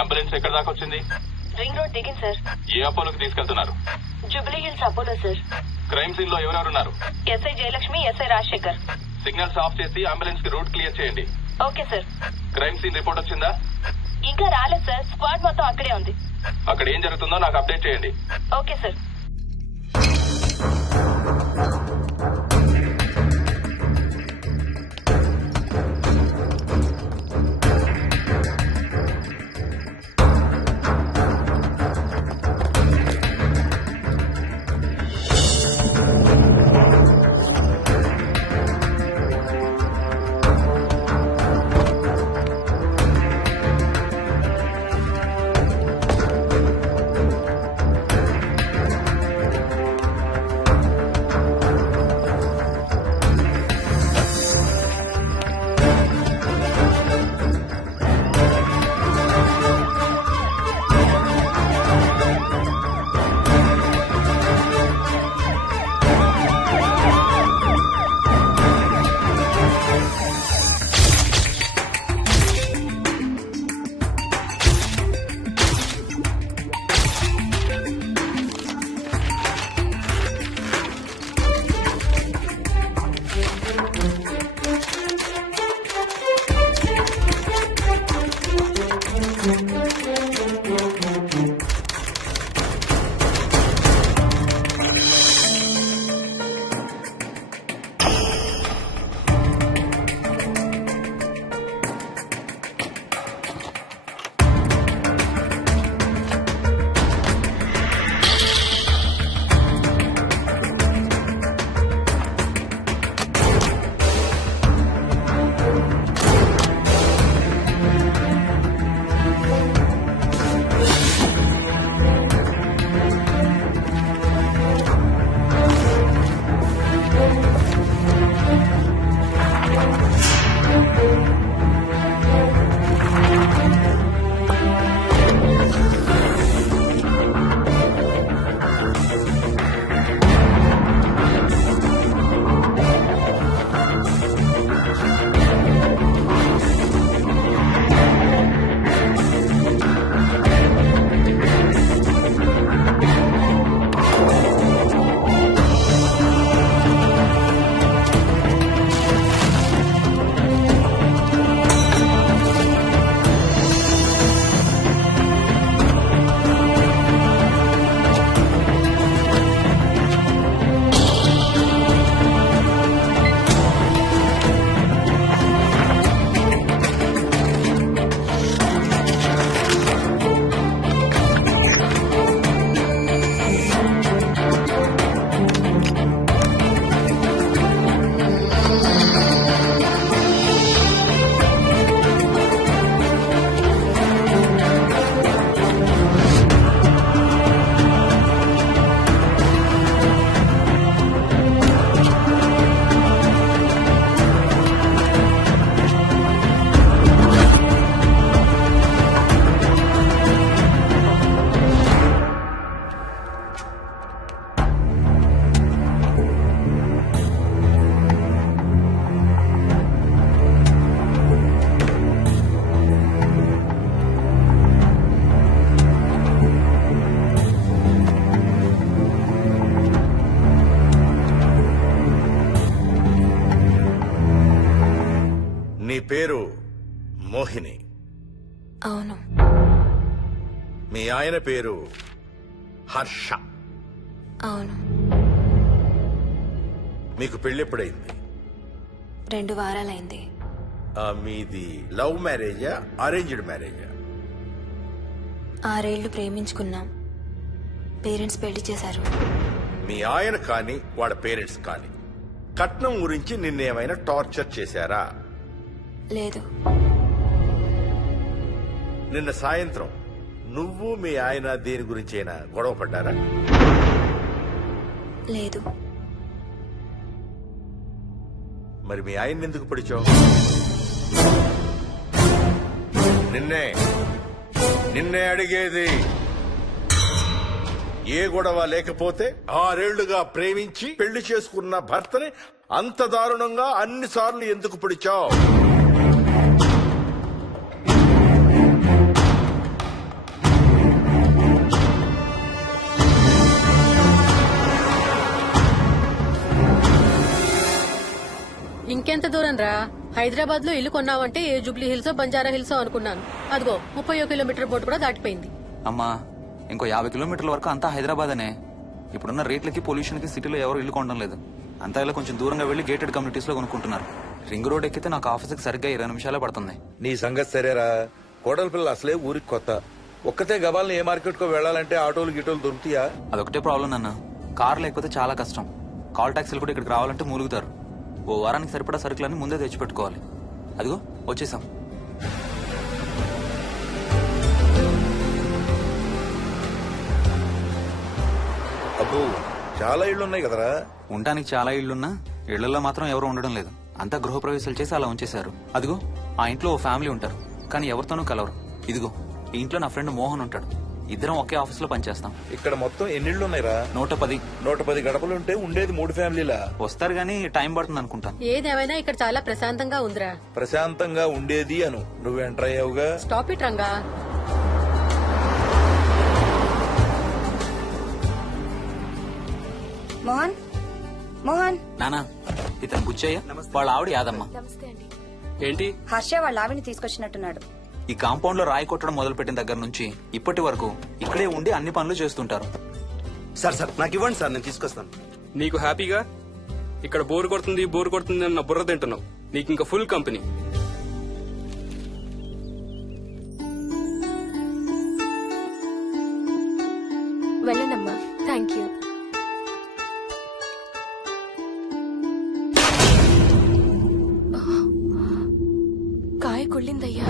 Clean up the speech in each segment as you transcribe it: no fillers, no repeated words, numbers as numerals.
Ambulance ఎక్కడ దాకా వచ్చింది? రింగ్ రోడ్ దిగింది సార్. ఏ అపోలోకి తీసుకెళ్తున్నారు? Jubilee Hills Apollo sir. Crime scene లో ఎవరెవరున్నారు? SI Jayalakshmi, SI Rajasekhar. Signals off చేసి అంబులెన్స్ కి రూట్ క్లియర్ చేయండి. Okay sir. Crime scene report వచ్చిందా? ఇంకా రాలేదు సార్. స్క్వాడ్ మొత్తం అక్కడే ఉంది. అక్కడ ఏం జరుగుతుందో నాకు అప్డేట్ చేయండి. Okay sir. నీ పేరు మోహిని? అవును. మీ ఆయన పేరు హర్ష? అవును. మీకు పెళ్ళెప్పుడైంది? 2 వారాలైంది. మీది లవ్ మ్యారేజా అరేంజ్డ్ మ్యారేజా? 6 ఏళ్లు ప్రేమించుకున్నాం. పేరెంట్స్ పెళ్లి చేశారు. మీ ఆయన కానీ వాళ్ళ పేరెంట్స్ కానీ కట్నం గురించి నిన్నేమైనా టార్చర్ చేశారా? లేదు. నిన్న సాయంత్రం నువ్వు మీ ఆయన దేని గురించైనా గొడవ పడ్డారా? లేదు. మరి మీ ఆయన ఎందుకు పిడిచావు? నిన్నే అడిగేది. ఏ గొడవ లేకపోతే 6 ఏళ్లుగా ప్రేమించి పెళ్లి చేసుకున్న భర్తని అంత దారుణంగా అన్నిసార్లు ఎందుకు పిడిచావు? దూరం రా. హైదరాబాద్ లో ఇల్లు కొన్నావంటే ఏ జూబ్లీ హిల్స్ బంజారా హిల్స్ అనుకున్నాను. అదిగో 31 కిలోమీటర్ బోర్డు కూడా దాటిపోయింది. అమ్మా ఇంకో 50 కిలోమీటర్ల వరకు అంతా హైదరాబాద్ అనే. ఇప్పుడున్న రేట్లకి పొల్యూషన్ కి సిటీలో ఎవరు ఇల్లు కొనడం లేదు. అంతా ఇలా కొంచెం దూరంగా వెళ్లి గేటెడ్ కమ్యూనిటీస్ లో కొనుక్కుంటున్నారు. రింగ్ రోడ్ ఎక్కితే నాకు ఆఫీస్కి సరిగ్గా 20 నిమిషాలే పడుతుంది. నీ సంగతి సరేరా, కోడల పిల్ల అసలే ఊరికి కొత్త. ఒక్కతే గబాల్ని ఏ మార్కెట్ కో వెళ్ళాలంటే ఆటోలు గిటోలు దొరుకుతాయా? అదొకటే ప్రాబ్లం నాన్న, కార్ లేకపోతే చాలా కష్టం. కాల్ టాక్సీలు కూడా ఇక్కడికి రావాలంటే మూలుగుతారు. ఓ వారానికి సరిపడా సరుకులన్నీ ముందే తెచ్చిపెట్టుకోవాలి. అదిగో వచ్చేసాం. అబ్బో చాలా ఇళ్ళు ఉన్నాయి కదరా. ఉండటానికి చాలా ఇళ్లున్నా ఇళ్లలో మాత్రం ఎవరు ఉండడం లేదు. అంతా గృహప్రవేశాలు చేసి అలా ఉంచేశారు. అదిగో ఆ ఇంట్లో ఓ ఫ్యామిలీ ఉంటారు, కానీ ఎవరితోనూ కలవరు. ఇదిగో ఈ ఇంట్లో నా ఫ్రెండ్ మోహన్ ఉంటాడు. ఇద్దరం ఒకే ఆఫీస్ లో పనిచేస్తాం. ఇక్కడ మొత్తం ఎన్ని ఇళ్ళు ఉన్నాయిరా? 110. 110 గడపలుంటే ఉండేది 3 ఫ్యామిలీలా. వస్తారు గానీ టైం పడుతుంది అనుకుంటాను. ఏదేమైనా ఇక్కడ చాలా ప్రశాంతంగా ఉందిరా. ప్రశాంతంగా ఉండేది అను, నువ్వు ఎంటర్ అయ్యావుగా. Stop it Ranga. మోహన్ మోహన్ నానా ఇతను బుచ్చయ్య, వాళ్ళ ఆవిడ యాదమ్మ. ఏంటి? హర్ష వాళ్ళ ఆవిని తీసుకొచ్చినట్టున్నాడు. ఈ కాంపౌండ్ లో రాయి కొట్టడం మొదలుపెట్టిన దగ్గర నుంచి ఇప్పటి వరకు ఇక్కడే ఉండి అన్ని పనులు చేస్తుంటారు. సార్ నాకు ఇవ్వండి సార్, నేను తీసుకొస్తాను. నీకు హ్యాపీగా ఇక్కడ బోర్ కొడుతుంది అన్న బుర్ర తింటున్నావు. నీకు ఇంకా ఫుల్ కంపెనీ. వెళ్ళండమ్మా. Thank you. కాయ కుళ్ళిందయ్యా.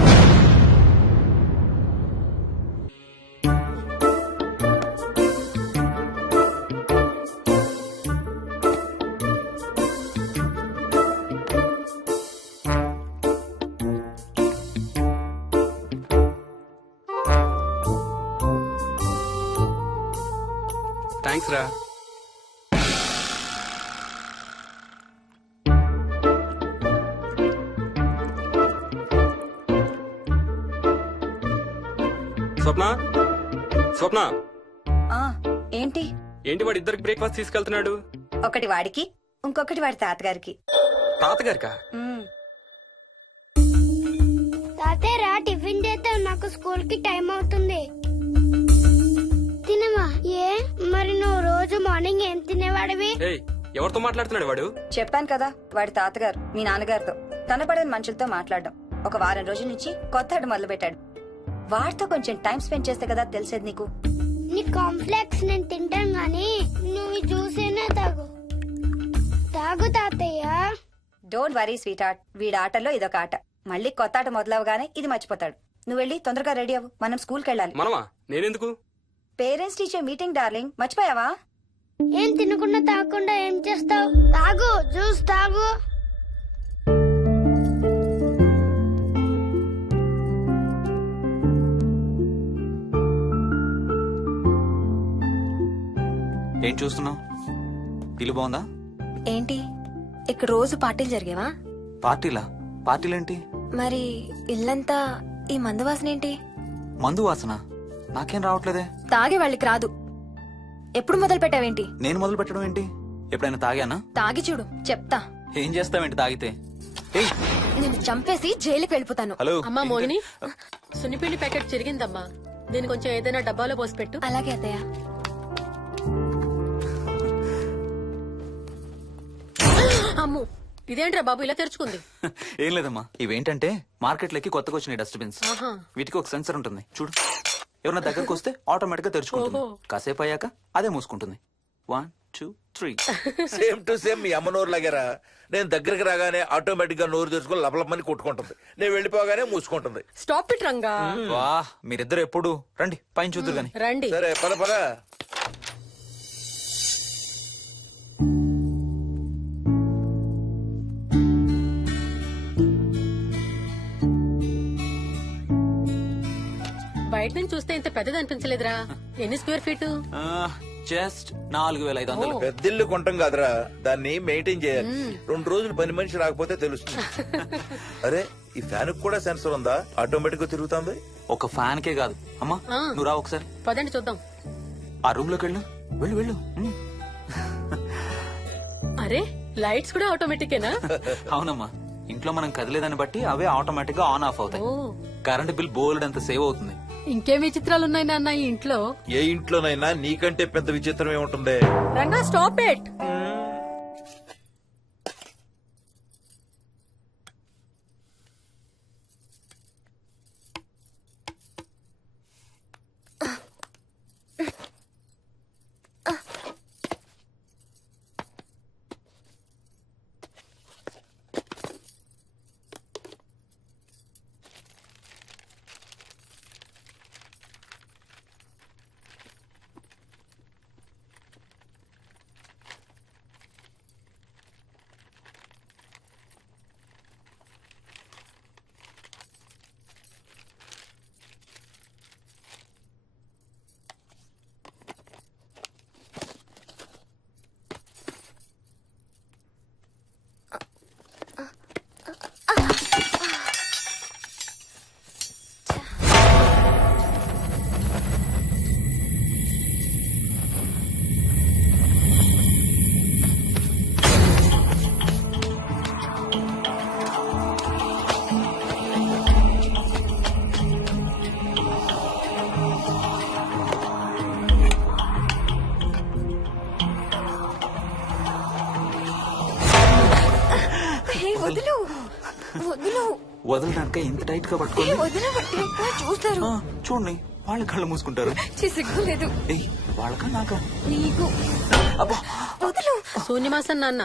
థ్యాంక్స్ రా. స్వప్న ఆ ఏంటి? ఏంటి వాడి ఇద్దరికి బ్రేక్ఫాస్ట్ తీసుకెళ్తున్నాడు? ఒకటి వాడికి, ఇంకొకటి వాడి తాతగారికి. తాతగారికా? ఉమ్, తాతయ్య టిఫిన్ చేస్తే నాకు స్కూల్ కి టైం అవుతుంది. తినమా? ఏ మరి నువ్వు రోజు మార్నింగ్ ఏం తినేవాడివి? ఏయ్ ఎవరితో మాట్లాడుతున్నాడు వాడు? చెప్పాను కదా వాడి తాతగారు మీ నాన్నగారితో కనపడని మనుషులతో మాట్లాడడం. ఒక వారం రోజుల నుంచి కొత్త ఆట మొదలు పెట్టాడు. వాడితో కొంచెం టైం స్పెండ్ చేస్తే కదా తెలిసేది నీకు. నీ కాంప్లెక్స్ నేను తింటాను గాని నువ్వు జ్యూసేనే తాగు. తాగు తాతయ్య. డోంట్ వరీ స్వీట్ హార్ట్, వీడి ఆటల్లో ఇదొక ఆట. మళ్ళీ కొత్త ఆట మొదలవగానే ఇది మర్చిపోతాడు. నువ్వు వెళ్ళి తొందరగా రెడీ అవ్వు, మనం స్కూల్కి వెళ్ళాలి. మనమా? నేనెందుకు? పేరెంట్స్ టీచర్ మీటింగ్ డార్లింగ్, మర్చిపోయావా? ఏం తినకుండా తాగకుండా ఏం చేస్తావు? తాగు, జ్యూస్ తాగు. ఏం చూస్తున్నావు? ఇల్లు బాగుందా? ఏంటి ఇక్కడ రోజు పార్టీలు జరిగేవా? పార్టీలేంటి? మరి ఇల్లంతా ఈ మందు వాసన ఏంటి? మందు వాసన నాకేం రావట్లేదే. తాగే వాళ్ళకి రాదు. ఎప్పుడు మొదలు పెట్టావేంటి? నేను మొదలు పెట్టడం ఏంటి? ఎప్పుడైనా తాగానా? తాగి చూడు, చెప్తా. ఏం చేస్తావేంటి తాగితే? ఏయ్, నేను చంపేసి జైలుకి వెళ్ళిపోతాను. హలో అమ్మా మోహిని, సున్నిపిండి ప్యాకెట్ చిరిగిందమ్మా. దీని కొంచెం ఏదైనా డబ్బాలో పోసి పెట్టు. అలాగే అత్తయ్య. అమ్ము, ఇదేంట్రా బాబు ఇలా తెరుచుకుంది? ఏం లేదమ్మా, ఇవేంటంటే మార్కెట్లోకి కొత్తగా వచ్చిన డస్ట్బిన్స్. ఆహా. వీటికి ఒక సెన్సర్ ఉంటుంది చూడు. ఎవరైనా దగ్గరకు వస్తే ఆటోమేటిక్ గా తెరుచుకుంటుంది. ఓహో. కాసేపు అయ్యాక అదే మూసుకుంటుంది. 1 2 3. సేమ్ టు సేమ్ మీ అమ్మ నోరు లాగారా. నేను దగ్గరికి రాగానే ఆటోమేటిక్ గా నోరు తెరుచుకొని లపలపని కొట్టుకుంటుంది. నేను వెళ్ళిపోగానే మూసుకుంటుంది. Stop it Ranga. వా, మీరిద్దరు ఎప్పుడు రండి పైన చూద్దరు గాని. రండి. సరే పద పద. బయట నుంచి చూస్తే ఇంత పెద్దది అనిపించలేదురా. ఎన్ని స్క్వేర్ ఫీట్? జస్ట్ 4500. పెద్దిల్లు కొంటాం కాదురా, దాన్ని మెయింటైన్ చేయాలి. 2 రోజులు పని మనిషి రాకపోతే తెలుస్తుంది. అరే ఈ ఫ్యాన్ కూడా సెన్సర్ ఉందా? ఆటోమేటిక్ గా తిరుగుతుంది. ఒక ఫ్యాన్ కే కాదు. అమ్మా ఆ. నువ్వు రా ఒకసారి. పదండి చూద్దాం. ఆ రూమ్ లోకి వెళ్ళు వెళ్ళు. అరే లైట్స్ కూడా ఆటోమేటికేనా? అవునమ్మా, ఇంట్లో మనం కదిలేదాన్ని బట్టి అవే ఆటోమేటిక్ గా ఆన్ ఆఫ్ అవుతాయి. ఓ కరెంట్ బిల్ బోల్డ్ అంత సేవ్ అవుతుంది. ఇంకేం విచిత్రాలు ఉన్నాయి నాన్న ఈ ఇంట్లో. ఏ ఇంట్లోనైనా నీకంటే పెద్ద విచిత్రం ఏముంటుంది? Ranga stop it. వదులు వదులు వదలడానిక ఇంత టైట్ గా పట్టుకోండి. వదిలేబట్టి చూస్తారు. చూడండి, వాళ్ళ కళ్ళు మూసుకుంటారు. సిగ్గులేదు ఏయ్, వాళ్ళకా నాకా? నీకు. అబ్బా, వదులు. శూన్యమాసం నాన్న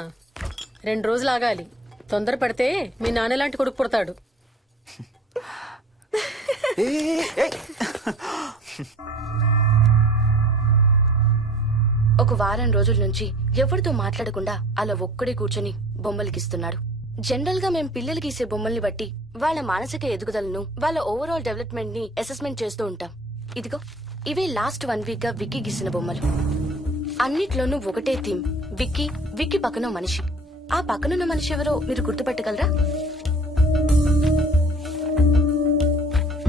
2 రోజులు ఆగాలి. తొందర పడితే మీ నాన్న లాంటి కొడుకు పుడతాడు. ఏయ్, ఏయ్. ఒక వారం రోజుల నుంచి ఎవరితో మాట్లాడకుండా అలా ఒక్కడే కూర్చొని బొమ్మలు గీస్తున్నాడు. జనరల్ గా మేం పిల్లలు గీసే బొమ్మల్ని బట్టి వాళ్ళ మానసిక ఎదుగుదలను, వాళ్ళ ఓవరాల్ డెవలప్మెంట్ ని అసెస్మెంట్ చేస్తూ ఉంటాం. ఇదిగో ఇవే లాస్ట్ 1 వీక్ గా విక్కీ గీసిన బొమ్మలు. అన్నిట్లోనూ ఒకటే థీమ్, విక్కీ, విక్కీ పక్కన మనిషి. ఆ పక్కనున్న మనిషి ఎవరో మీరు గుర్తుపెట్టగలరా?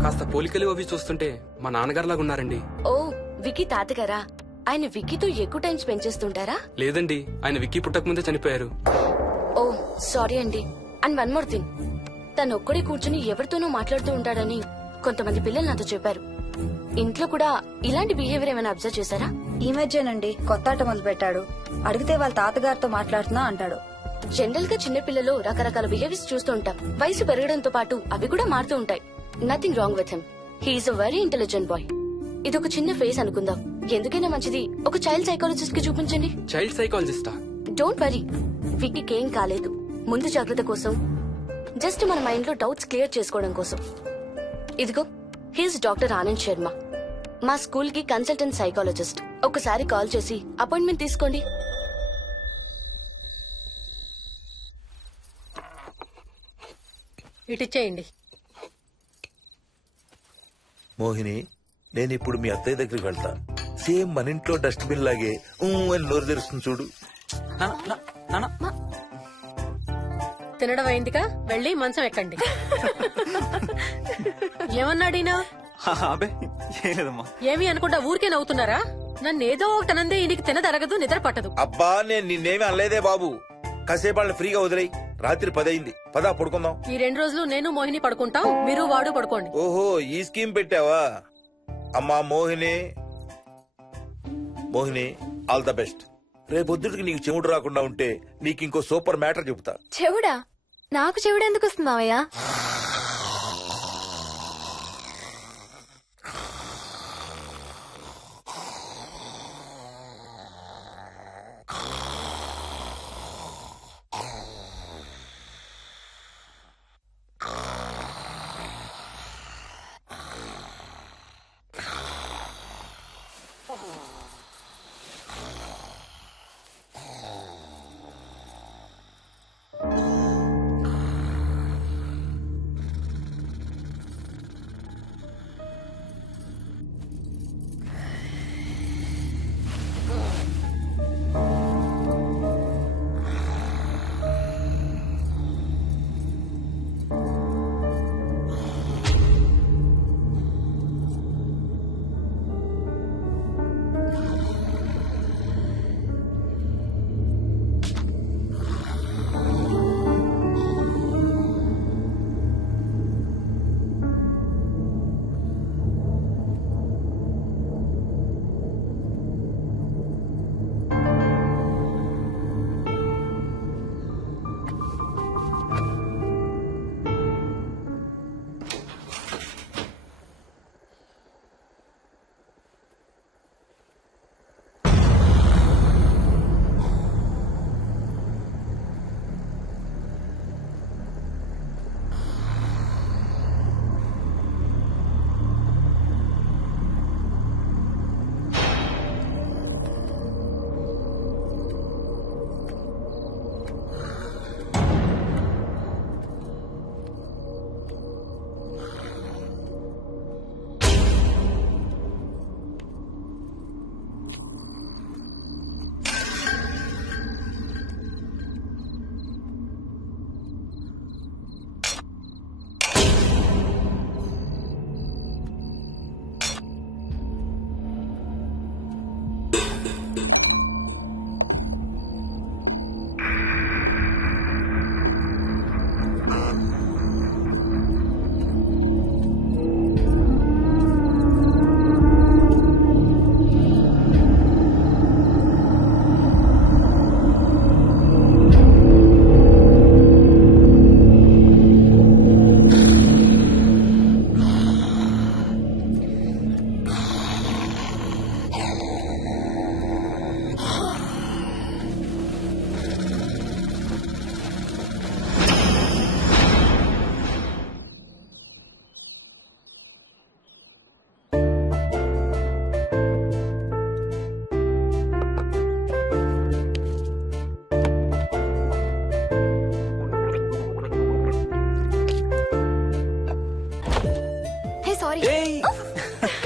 కాస్త పోలికలు అవి చూస్తుంటే మా నాన్నగారులాగా ఉన్నారండి. ఓ, విక్కీ తాతగారా? ఆయన విక్కీతో ఎక్కువ టైం స్పెండ్ చేస్తుంటారా? లేదండి, ఆయన విక్కీ పుట్టక ముందే చనిపోయారు. ఓ సారీ అండి. అండ్ 1 మోర్ థింగ్, తను ఒక్కడే కూర్చుని ఎవరితోనూ మాట్లాడుతూ ఉంటాడని కొంతమంది పిల్లలు నాతో చెప్పారు. ఇంట్లో కూడా ఇలాంటి బిహేవియర్ ఏమైనా అబ్జర్వ్ చేశారా? ఈ మధ్యనండి కొత్త ఆట మొదలు పెట్టాడు. అడిగితే వాళ్ళ తాతగారితో మాట్లాడుతున్నా అంటాడు. జనరల్ గా చిన్న పిల్లలు రకరకాల బిహేవియర్స్ చూస్తూ ఉంటాం. వయసు పెరగడంతో పాటు అవి కూడా మారుతూ ఉంటాయి. Nothing wrong with him. He is a very intelligent boy. ఇదొక చిన్న ఫేస్ అనుకుందాం. ఎందుకైనా మంచిది ఒక చైల్డ్ సైకాలజిస్ట్ కి చూపించండి. చైల్డ్ సైకాలజిస్టా? డోంట్ వరీ, విక్కీకి ఏం కాలేదు. ముందు జాగ్రత్త కోసం, జస్ట్ మన మైండ్ లో డౌట్స్ క్లియర్ చేసుకోవడం కోసం. ఇదిగో, హీస్ డాక్టర్ ఆనంద్ శర్మ, మా స్కూల్ కి కన్సల్టెంట్ సైకాలజిస్ట్. ఒకసారి కాల్ చేసి అపాయింట్మెంట్ తీసుకోండి. ఇటిచ్చేయండి. మోహిని, నేను ఇప్పుడు మీ అత్తయ్య దగ్గరికి వెళ్తా. సేమ్ మన ఇంట్లో డస్ట్ బిన్ లాగే అని నోరు తెరుస్తుంది చూడు. తినడం అయిందిగా, వెళ్ళి మంచం ఎక్కండి. ఏమన్నాడీనా? అబే ఏం లేదమ్మా. ఏమి అనుకుంటా ఊరికే నవ్వుతున్నారా? నన్ను ఏదో ఒకటి అనందే ఈయనకి తినదరగదు, నిద్ర పట్టదు. అబ్బా, నేను నిన్నేమి అనలేదే బాబు. కాసేపు వాళ్ళని ఫ్రీగా వదిలేయి. రాత్రి 10 అయింది, పదా పడుకుందాం. ఈ 2 రోజులు నేను మోహిని పడుకుంటాం, మీరు వాడు పడుకోండి. ఓహో, ఈ స్కీమ్ పెట్టావా? అమ్మా Mohini, Mohini, all the best. రేపొద్దుటికి నీకు చెవుడు రాకుండా ఉంటే నీకు ఇంకో సూపర్ మ్యాటర్ చెబుతా. చెవుడా? నాకు చెవుడు ఎందుకు వస్తుంది మావయ్య?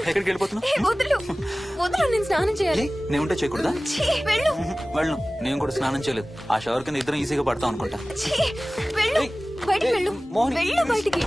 ఎక్కడికి వెళ్ళిపోతున్నావు? వదులు వదులు, నేను స్నానం చేయాలి. నేను ఉంటే చేయకూడదా? ఛీ, వెళ్ళు. వెళ్ళను, నేను కూడా స్నానం చేయలేదు. ఆ షవర్ కింద ఇద్దరం ఈజీగా పడతాం అనుకుంటా. ఛీ, వెళ్ళు. ఏయ్, బయటికి ఏయ్, వెళ్ళు. మోహిని, వెళ్ళు బయటికి.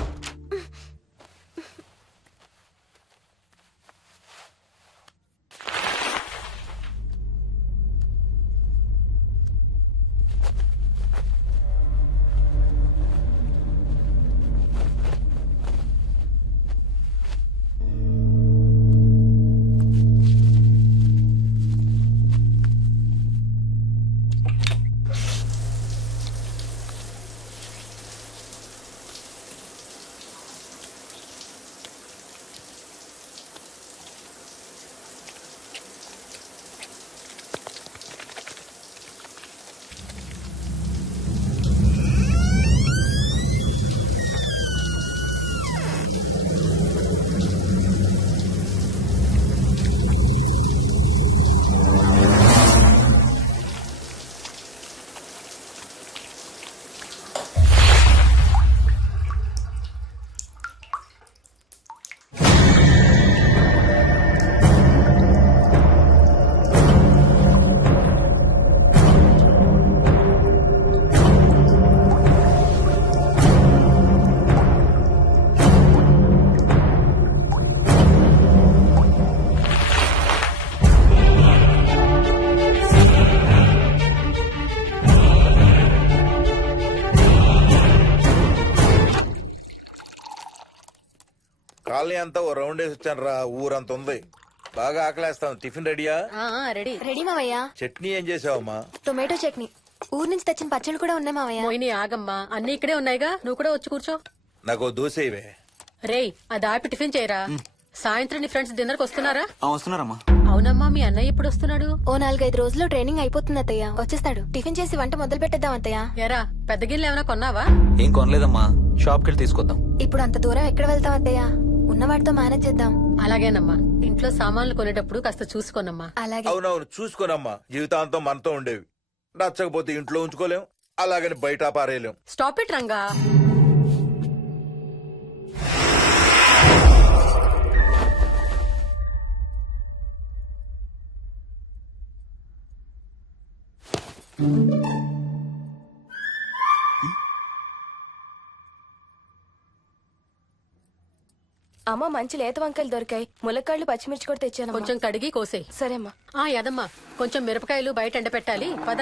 కాలనీ అంతా ఓ రౌండ్ వేసి వచ్చాను రా. ఊరంత ఉంది. బాగా ఆకలేస్తాం. టిఫిన్ రెడీయా? రెడీ. రెడీ మావయ్య. చట్నీ ఏం చేసావమ్మా? టొమాటో చట్నీ. ఊరు నుంచి తెచ్చిన పచ్చళ్ళు కూడా ఉన్నాయి మావయ్య. మోహిని ఆగమ్మా, అన్ని ఇక్కడే ఉన్నాయిగా, నువ్వు కూడా వచ్చి కూర్చో. నాకు ఓ దోశ ఇవే. రేయ్, అది ఆపి టిఫిన్ చేయరా. సాయంత్రం నీ ఫ్రెండ్స్ డిన్నర్ కి వస్తున్నారా? వస్తున్నారమ్మా. అవునమ్మా, మీ అన్నయ్య ఎప్పుడు వస్తున్నాడు? ఓ 4-5 రోజుల్లో ట్రైనింగ్ అయిపోతుంది అత్తయ్య. వచ్చేస్తాడు. టిఫిన్ చేసి వంట మొదలు పెట్టేద్దాం అత్తయ్య. ఎరా, పెద్ద గిన్నెలు ఏమైనా కొన్నావా? ఏం కొనలేదమ్మా, షాప్ కెళ్ళి తీసుకొద్దాం. ఇప్పుడు అంత దూరం ఎక్కడ వెళ్తాం అత్తయ్య? ఉన్న వాటితో మేనేజ్ చేద్దాం. అలాగేనమ్మా, ఇంట్లో సామాన్లు కొనేటప్పుడు కాస్త చూసుకోనమ్మా. అలాగే. అవునవును, చూసుకోనమ్మా. జీవితాంతం మనతో ఉండేవి. నచ్చకపోతే ఇంట్లో ఉంచుకోలేం, అలాగని బయట పారేయలేం. Stop it Ranga. అమ్మ, మంచి లేత వంకాయలు దొరికాయి. ములక్కాళ్ళు, పచ్చిమిర్చి కూడా తెచ్చాను. కొంచెం కడిగి కోసేయ్. సరేమ్మా. యదమ్మా, కొంచెం మిరపకాయలు బయట ఎండపెట్టాలి. పద.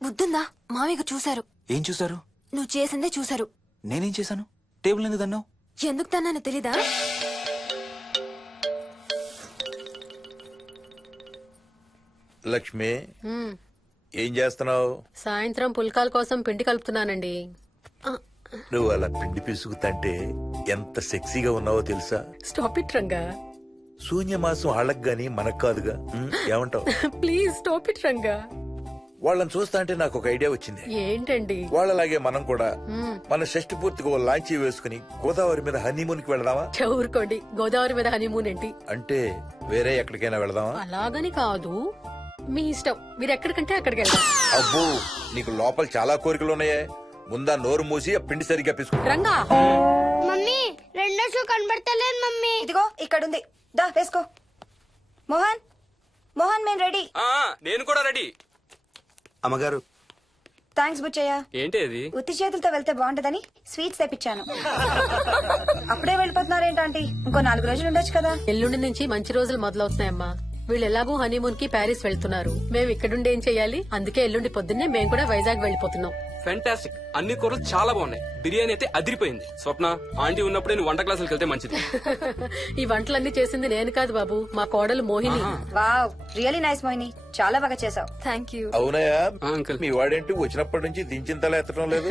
బుద్ధుందా? మామయ్య చూశారు. ఏం చూసారు? నువ్వు చేసిందే చూశారు. నేనేం చేశాను? టేబుల్ ఎందుకు దన్నావు? ఎందుకు తన్నాను తెలీదా? లక్ష్మి, ఏం చేస్తున్నావు? సాయంత్రం పుల్కాల కోసం పిండి కలుపుతున్నానండి. నువ్వు అలా పిండి పిసుకుతంటే ఎంత సెక్సీగా ఉన్నావో తెలుసా? Stop it Ranga. శూన్యమాసం వాళ్ళకి గాని మనకు కాదుగా. ఏమంటావు? Please stop it Ranga. వాళ్ళని చూస్తా అంటే నాకు ఒక ఐడియా వచ్చింది. ఏంటండి? వాళ్ళలాగే మనం కూడా మన షష్టి పూర్తిగా ఓ లాంచీ వేసుకుని గోదావరి మీద హనీమూన్ కి వెళదామా? ఊరుకోండి, గోదావరి మీద హనీమూన్ ఏంటి? అంటే వేరే ఎక్కడికైనా వెళదామా? అలాగని కాదు, మీ ఇష్టం. మీరు ఎక్కడికంటే అక్కడికి వెళ్దాం. అబ్బో, నీకు లోపల చాలా కోరికలు ఉన్నాయే. ముందా నోరు మూసి ఆ పిండి సరిగ్గా పిసుకు. రంగా. మమ్మీ, రెండో షూ కనబడతలేదు మమ్మీ. ఇదిగో ఇక్కడుంది, దా వేసుకో. మోహన్, మోహన్, మేము రెడీ. నేను కూడా రెడీ. అమ్మగారు, థ్యాంక్స్ బుచ్చయ్య. ఏంటి అది? ఉత్తి చేతులతో వెళ్తే బాగుంటదని స్వీట్స్ తెప్పించాను. అప్పుడే వెళ్ళిపోతున్నారేంటంటీ? ఇంకో 4 రోజులు ఉండొచ్చు కదా. ఎల్లుండి నుంచి మంచి రోజులు మొదలవుతున్నాయమ్మా. వీళ్ళు ఎలాగూ హనీమూన్ కి ప్యారిస్ వెళ్తున్నారు. మేము ఇక్కడుండి ఏం చెయ్యాలి? అందుకే ఎల్లుండి పొద్దున్నే మేము కూడా వైజాగ్ వెళ్ళిపోతున్నాం. ఫెంటాస్టిక్. అన్ని కూరలు చాలా బాగున్నాయి. బిర్యానీ అయితే అదిరిపోయింది. స్వప్న, ఆంటీ ఉన్నప్పుడే నువ్వు వంట క్లాసులకు వెళ్తే మంచిది. ఈ వంటలన్నీ చేసింది నేను కాదు బాబు, మా కోడలు Mohini. Wow, really nice Mohini, చాలా బాగా చేసావు. Thank you. అవునయ్యా, అంకుల్. మీ వాడేంటి వచ్చినప్పటి నుంచి దించింతలా ఎత్తడం లేదు?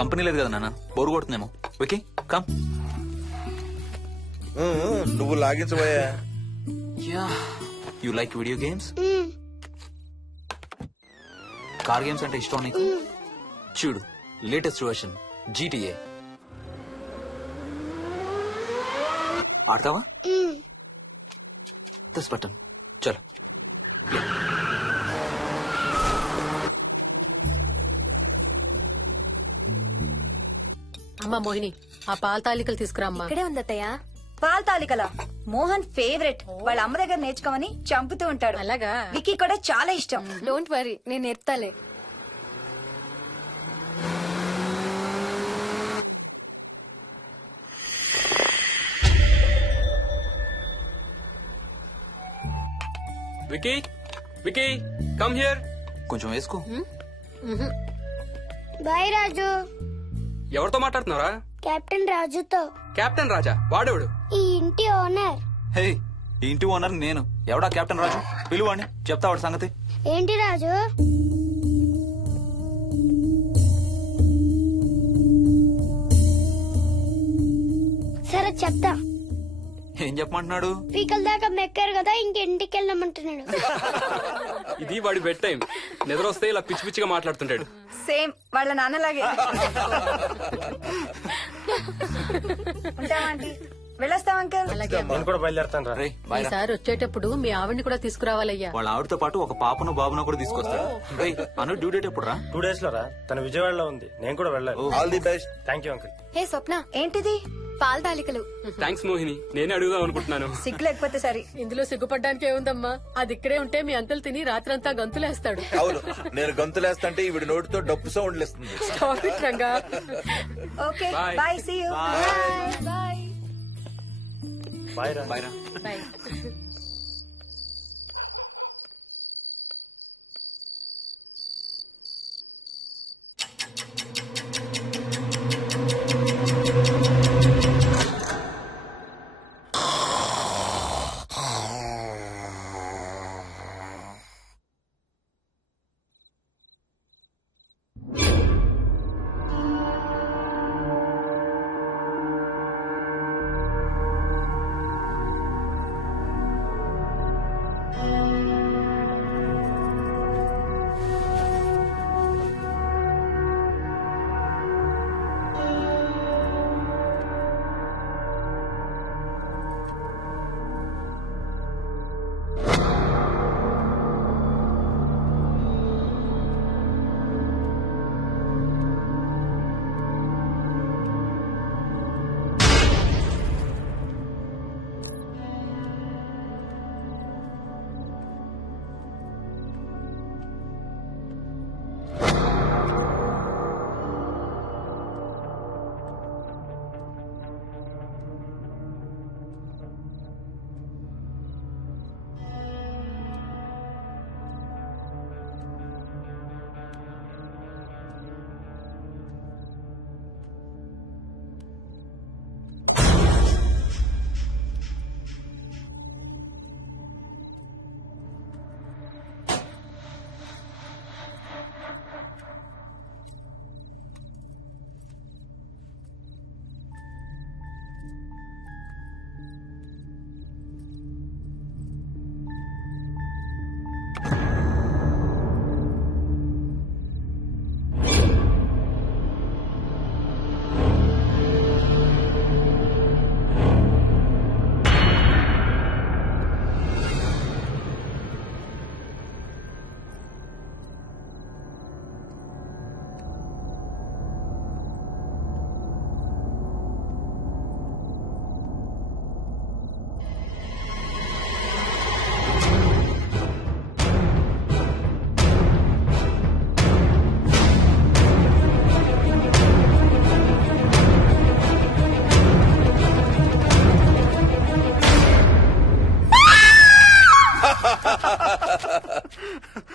కంపెనీ లేదు కదా నాన్న, బోరు కొడుతుందేమో. Okay, come. నువ్వు లాగించబోయా? You like video games? Car games అంటే ఇష్టం నీకు? చూడు, లేటెస్ట్ వర్షన్ GTA. ఆడతావా? This button. చలో. అమ్మా మోహిని, ఆ పాల తాలికలు తీసుకురామ్మా. ఇక్కడే ఉంది అత్తయ్య. పాల తాలికల మోహన్ ఫేవరెట్. వాళ్ళ అమ్మ దగ్గర నేర్చుకోమని చంపుతూ ఉంటాడు. అలాగా? వికీ కూడా చాలా ఇష్టం. డోంట్ వరీ, నేను నేర్పుతాలే. Vicky, Vicky, come here. కొంచెం వేసుకో. బాయ్ రాజు. ఎవరితో మాట్లాడుతున్నారా? కెప్టెన్ రాజుతో. కెప్టెన్ రాజా? వాడేవాడు? ఈ ఇంటి ఓనర్. హే, ఈ ఇంటి ఓనర్ నేను. ఎవడా కెప్టెన్ రాజు? పిలువాడిని, చెప్తా వాడి సంగతి. ఏంటి రాజు? సరే చెప్తా. ఏం చెప్పమంటున్నాడు? పీకల దాకా మెక్కారు కదా, ఇంటికి వెళ్ళమంటున్నాడు. ఇది వాడి బెడ్ టైం. నిద్ర వస్తే ఇలా పిచ్చి పిచ్చిగా మాట్లాడుతుంటాడు. సేమ్ వాళ్ళ నాన్నలాగే. ఉంటావా ఆంటీ? వెళ్ళొస్తాం అంకల్. నేను కూడా బయలుదేరుతాను రా. రే, బాయ్ రా. ఈసారి వచ్చేటప్పుడు మీ ఆవిడ్ని కూడా తీసుకురావాలయ్యా. వాళ్ళ ఆవిడతో పాటు ఒక పాపను బాబును కూడా తీసుకొస్తాడు. రేయ్, అను డ్యూ డేట్ ఎప్పుడు రా? 2 days లో రా. తన విజయవాడలో ఉంది, నేను కూడా వెళ్ళాలి. All the best. Thank you uncle. Hey Swapna, ఏంటిది? పాల తాలికలు. థ్యాంక్స్ మోహిని, నేనే అడుగుదాం అనుకుంటున్నాను. సిగ్గు లేకపోతే సరే. ఇందులో సిగ్గుపడ్డానికి ఏముందమ్మా? అది ఇక్కడే ఉంటే మీ అంకుల్ తిని రాత్రంతా గంతులేస్తాడు. అవును, నేను గంతులేస్తంటే ఈవిడ నోటితో డప్పు సౌండ్లు ఇస్తుంది. Stop it, Ranga. Okay Bye. Bye, see you. Bye. Bye రా. బాయ్ రా. Bye.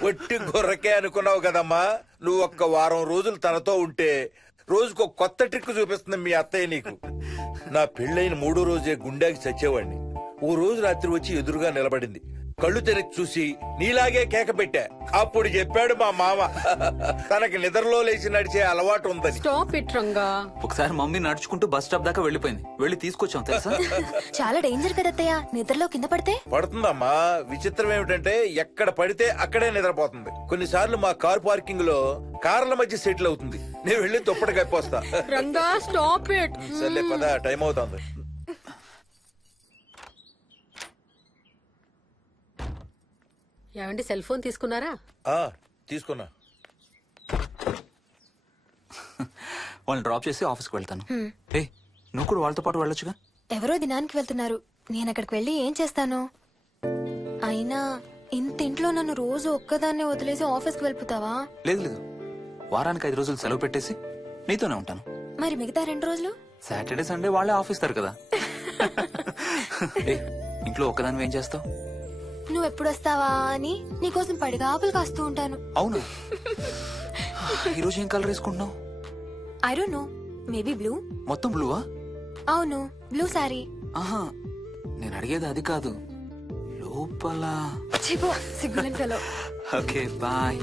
ఒట్టి గొర్రకే అనుకున్నావు కదమ్మా. నువ్వు ఒక్క వారం రోజులు తనతో ఉంటే రోజుకు ఒక కొత్త ట్రిక్ చూపిస్తుంది మీ అత్తయ్య నీకు. నా పెళ్ళైన 3వ రోజే గుండెకి చచ్చేవాడిని. ఓ రోజు రాత్రి వచ్చి ఎదురుగా నిలబడింది. కళ్ళు తెరిచి చూసి నీలాగే కేక పెట్టా. అప్పుడు చెప్పాడు మా మామ తనకి నిద్రలో లేచి నడిచే అలవాటు ఉందని. Stop it, Ranga. ఒకసారి మమ్మీ నడుచుకుంటూ బస్ స్టాప్ దాకా వెళ్ళిపోయింది. వెళ్ళి తీసుకొచ్చాం తెలుసా. చాలా డేంజర్ కదా అత్తయ్య, నిద్రలో కింద పడితే. పడుతుందమ్మా. విచిత్రం ఏమిటంటే ఎక్కడ పడితే అక్కడే నిద్రపోతుంది. కొన్నిసార్లు మా కార్ పార్కింగ్ లో కార్ల మధ్య సెటిల్ అవుతుంది. నేను వెళ్ళి దుప్పటి కప్పొస్తా. Ranga, stop it. సర్లే పద, టైం అవుతుంది. ఏమండి సెల్ ఫోన్ తీసుకున్నారా? తీసుకున్నా. వాళ్ళని డ్రాప్ చేసి ఆఫీస్కి వెళ్తాను. ఏ నువ్వు కూడా వాళ్ళతో పాటు వెళ్ళొచ్చుగా. ఎవరో దినానికి వెళ్తున్నారు, నేను అక్కడికి వెళ్ళి ఏం చేస్తాను? అయినా ఇంత ఇంట్లో నన్ను రోజు ఒక్కదాన్నే వదిలేసి ఆఫీస్కి వెళ్ళిపోతావా? లేదు లేదు, వారానికి 5 రోజులు సెలవు పెట్టేసి నీతోనే ఉంటాను. మరి మిగతా 2 రోజులు? సాటర్డే సండే వాళ్ళే ఆఫీస్ తారు కదా. ఏ, ఇంట్లో ఒక్కదాని ఏం చేస్తావు? నువ్వు ఎప్పుడు వస్తావా అని నీకోసం పడిగాపులు కాస్తూ ఉంటాను. అవును. ఈరోజు ఏం కలర్ వేసుకుంటున్నావు? I don't know, maybe blue. మొత్తం బ్లూవా? అవును, బ్లూ సారీ. ఆహా, నేను అడిగేది అది కాదు, లోపల. చెప్పు, సిగ్గులేని ఫెలో. Okay bye.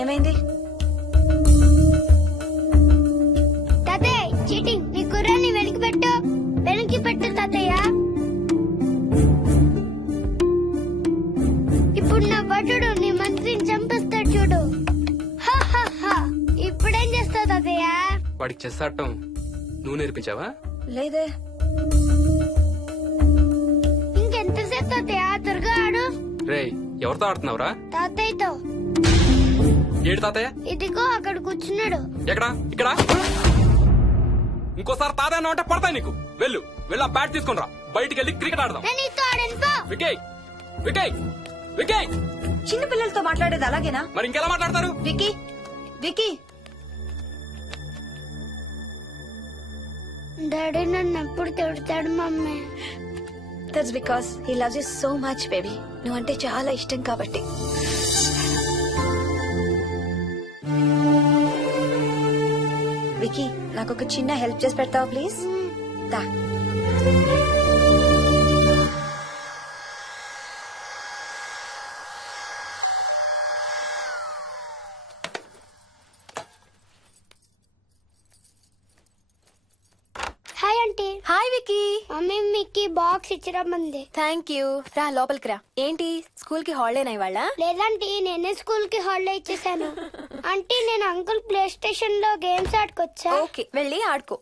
ఏమైంది? తాతయ్య చీటింగ్, నీ కుర్రాన్ని వెనక్కి పెట్టు, వెనక్కి పెట్టు తాతయ్య. ఇప్పుడు నా భటుడు నీ మంత్రిని చంపేస్తాడు చూడు. హా, హా, హా. ఇప్పుడేం చేస్తావు తాతయ్య? వాడికి చెస్ ఆడటం నువ్వు నేర్పించావా? లేదే. ఇంకెంతసేపు తాతయ్య? త్వరగా ఆడు. రేయ్, ఎవరితో ఆడుతున్నావురా? తాతయ్యతో. ఏడు తాతయ్య? ఇదిగో అక్కడ కూర్చున్నాడు. ఎక్కడా? ఇక్కడ. ఇంకోసారి తాతయ్య అన్నావు అంటే పడతాయి నీకు. వెళ్ళు, వెళ్ళి ఆ బ్యాట్ తీసుకుని రా, బయటికి వెళ్ళి క్రికెట్ ఆడదాం. నేను నీతో ఆడను పో. వికయ్, వికయ్, వికయ్. చిన్న పిల్లలతో మాట్లాడేది అలాగేనా? మరి ఇంకెలా మాట్లాడతారు? Wiki, wiki. డాడీ నన్ను ఎప్పుడు తిడతాడు mummy? That's because he loves you so much baby. నువ్వంటే చాలా ఇష్టం కాబట్టి. వికీ, నాకు ఒక చిన్న హెల్ప్ చేసి పెడతావా ప్లీజ్? దా. Hi aunty. Hi Vicky. Mummy మీకు బాక్స్ ఇచ్చిరమ్మంది. Thank you. రా లోపలికి రా. ఏంటి స్కూల్ కి హాలిడేనా ఇవాళ? లేదంటే నేనే స్కూల్ కి హాలిడే ఇచ్చేసాను. అంటే నేను అంకుల్ ప్లే స్టేషన్ లో గేమ్స్ ఆడుకోవచ్చా? ఓకే, వెళ్ళి ఆడుకో.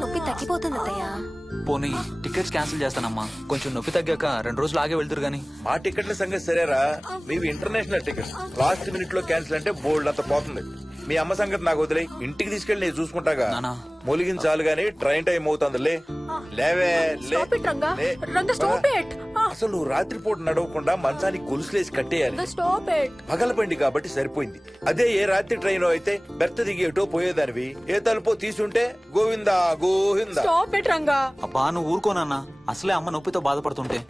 నొప్పి తగ్గిపోతుంది అత్తయ్య. పోనీ టికెట్స్ క్యాన్సిల్ చేస్తానమ్మా. కొంచెం నొప్పి తగ్గాక 2 రోజులు ఆగే వెళ్తురు గాని. మా టికెట్ల సంగతి సరేరా, మీవి ఇంటర్నేషనల్ టికెట్స్. లాస్ట్ మినిట్ లో క్యాన్సిల్ అంటే బోల్డ్ అంత పోతుంది. మీ అమ్మ సంగతి నాకు వదిలే, ఇంటికి తీసుకెళ్ళి నేను చూసుకుంటాగా. నానా. మొలిగిన చాలు గానీ ట్రైన్ టైం అవుతుంది. లేవే లే. Stop it, Ranga. లే. Ranga, stop it. అసలు నువ్వు రాత్రిపూట నడవకుండా మంచానికి గొలుసులేసి కట్టేయాలి. Stop it. పగలబండి కాబట్టి సరిపోయింది. అదే ఏ రాత్రి ట్రైన్ అయితే బెర్త దిగి ఎటో పోయేదానివి. ఏ తలుపో తీసుంటే గోవిందా గోవిందా. Stop it Ranga. అబ్బా నువ్వు ఊరుకోనన్నా, అసలే అమ్మ నొప్పితో బాధపడుతుంటే.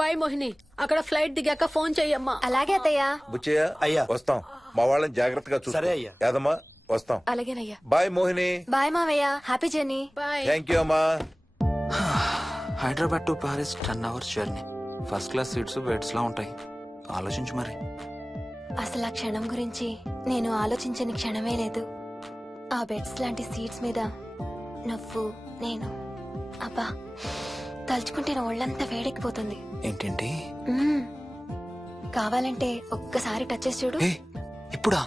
బాయ్ మోహిని, అక్కడ ఫ్లైట్ దిగాక ఫోన్ చెయ్యమ్మా. అలాగే అత్తయ్య. బుచ్చయ్య అయ్యా. వస్తాం. మా వాళ్ళని జాగ్రత్తగా చూసుకో. సరే అయ్యా. యాదమ్మా వస్తాం. అలాగేనయ్యా. బాయ్ మోహిని. బాయ్ మావయ్య. Happy journey. Bye. Thank you అమ్మా. Hyderabad to Paris 10 hours journey. First class seats beds లా ఉంటాయి. ఆలోచించు మరి. అసలు ఆ క్షణం గురించి నేను ఆలోచించని క్షణమే లేదు. ఆ బెడ్స్ లాంటి సీట్స్ మీద నువ్వు నేను, అబ్బా తలుచుకుంటే నా ఒళ్ళంతా వేడెక్కిపోతుంది. ఏంటేంటి? మ్మ్. కావాలంటే ఒక్కసారి టచ్ చేసి చూడు. ఏ ఇప్పుడా?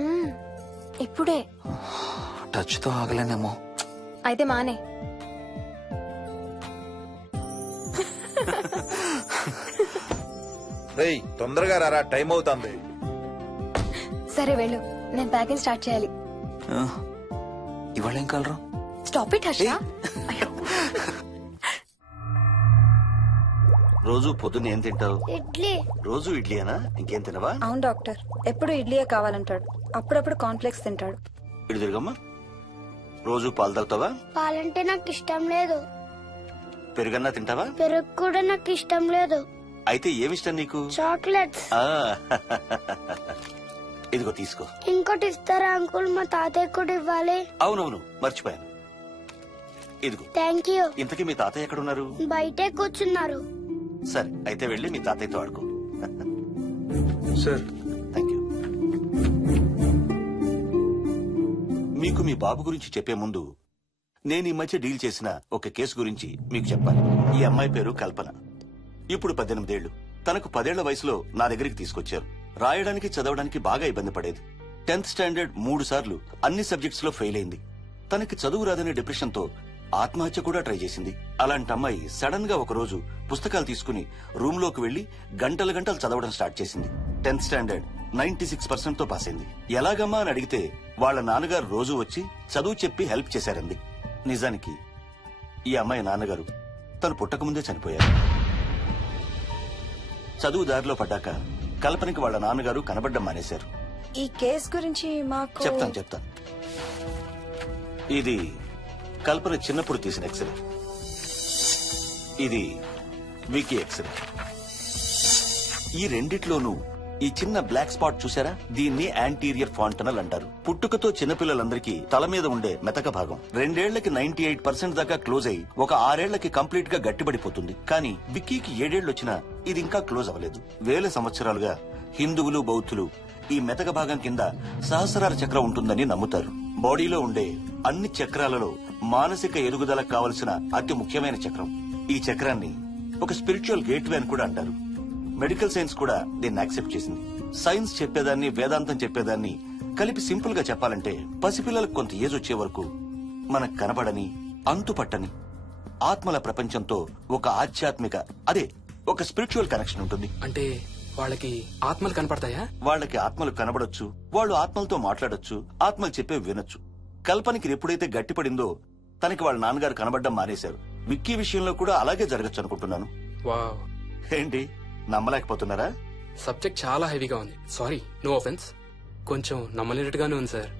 మ్మ్. ఇప్పుడే. టచ్ తో ఆగలేనేమో. అయితే మానే. రేయ్ తొందరగా రారా, టైం అవుతుంది. సరే వెళ్ళు, నేను ప్యాకింగ్ స్టార్ట్ చేయాలి. ఆ, ఇవాళ ఏం కలరు? Stop it Harsha. అయ్యో. రోజు పొద్దున్న ఏం తింటావు? ఇడ్లీ. రోజు ఇడ్లీనా? ఇంకేం తినవా? అవును డాక్టర్, ఎప్పుడు ఇడ్లీయే కావాలంటాడు. అప్పుడప్పుడు కాన్ఫ్లెక్స్ తింటాడు. ఇటు తిరగమ్మా. రోజు పాలు తాగుతావా? పాలంటే నాకు ఇష్టం లేదు. పెరుగన్నా తింటావా? పెరుగు కూడా నాకు ఇష్టం లేదు. అయితే ఏమిష్టం నీకు? చాక్లెట్స్. ఆ, ఇదిగో తీసుకో. ఇంకోటి ఇస్తారా అంకుల్? మా తాతయ్య కూడా ఇవ్వాలి. అవునవును మర్చిపోయాను. ఇదిగో. Thank you. ఇంతకీ మీ తాతయ్య ఎక్కడున్నారు? బయటే కూర్చున్నారు. సరే అయితే వెళ్ళి మీ తాతయ్యతో ఆడుకో. Sir thank you. మీకు మీ బాబు గురించి చెప్పే ముందు నేను ఈ మధ్య డీల్ చేసిన ఒక కేసు గురించి మీకు చెప్పాలి. ఈ అమ్మాయి పేరు కల్పన. ఇప్పుడు 18 ఏళ్లు. తనకు 10 ఏళ్ల వయసులో నా దగ్గరికి తీసుకొచ్చారు. రాయడానికి చదవడానికి బాగా ఇబ్బంది పడేది. 10th స్టాండర్డ్ 3 సార్లు అన్ని సబ్జెక్ట్స్ లో ఫెయిల్ అయింది. తనకి చదువు రాదనే డిప్రెషన్ తో ఆత్మహత్య కూడా ట్రై చేసింది. అలాంటి అమ్మాయి సడన్ గా ఒక రోజు పుస్తకాలు తీసుకుని రూమ్ లోకి వెళ్లి గంటలు గంటలు చదవడం స్టార్ట్ చేసింది. 10th స్టాండర్డ్ 96% తో పాస్ అయింది. ఎలాగమ్మా అని అడిగితే వాళ్ళ నాన్నగారు రోజు వచ్చి చదువు చెప్పి హెల్ప్ చేశారంది. నిజానికి ఈ అమ్మాయి నాన్నగారు తను పుట్టకముందే చనిపోయారు. చదువు దారిలో పడ్డాక కల్పనకి వాళ్ళ నాన్నగారు కనబడ్డం మానేశారు. ఈ కేస్ గురించి మాకు చెప్తాను. ఇది కల్పన చిన్నప్పుడు తీసిన ఎక్స్రే. ఇది వికీ ఎక్స్రే. ఈ రెండిట్లోనూ ఈ చిన్న బ్లాక్ స్పాట్ చూసారా? దీన్ని యాంటీరియర్ ఫాంటనల్ అంటారు. పుట్టుకతో చిన్నపిల్లలందరికీ తల మీద ఉండే మెతక భాగం 2 ఏళ్లకి 98% దాకా క్లోజ్ అయి ఒక 6 ఏళ్లకి కంప్లీట్ గా గట్టిపడిపోతుంది. కానీ విక్కీకి 7 ఏళ్లు వచ్చినా ఇది ఇంకా క్లోజ్ అవ్వలేదు. వేల సంవత్సరాలుగా హిందువులు బౌద్ధులు ఈ మెతక భాగం కింద సహస్రార చక్రం ఉంటుందని నమ్ముతారు. బాడీలో ఉండే అన్ని చక్రాలలో మానసిక ఎదుగుదలకు కావలసిన అతి ముఖ్యమైన చక్రం. ఈ చక్రాన్ని ఒక స్పిరిచువల్ గేట్వే అని కూడా అంటారు. మెడికల్ సైన్స్ కూడా దీన్ని యాక్సెప్ట్ చేసింది. సైన్స్ చెప్పేదాన్ని వేదాంతం చెప్పేదాన్ని కలిపి సింపుల్ గా చెప్పాలంటే పసిపిల్లలకు కొంత ఏజ్ వచ్చే వరకు మనకు కనబడని అంతుపట్టని ఆత్మల ప్రపంచంతో ఒక ఆధ్యాత్మిక ఒక స్పిరిచువల్ కనెక్షన్ ఉంటుంది. అంటే వాళ్ళకి ఆత్మలు కనపడతాయా? వాళ్ళకి ఆత్మలు కనబడొచ్చు, వాళ్ళు ఆత్మలతో మాట్లాడొచ్చు, ఆత్మలు చెప్పే వినొచ్చు. కల్పనకి ఎప్పుడైతే గట్టిపడిందో తనకి వాళ్ళ నాన్నగారు కనబడ్డం మానేశారు. విక్కీ విషయంలో కూడా అలాగే జరగచ్చు అనుకుంటున్నాను. వావ్, ఏంటి నమ్మలేకపోతున్నారా? సబ్జెక్ట్ చాలా హెవీగా ఉంది. Sorry, no offence. కొంచెం నమ్మలేనట్టుగానే ఉంది సార్.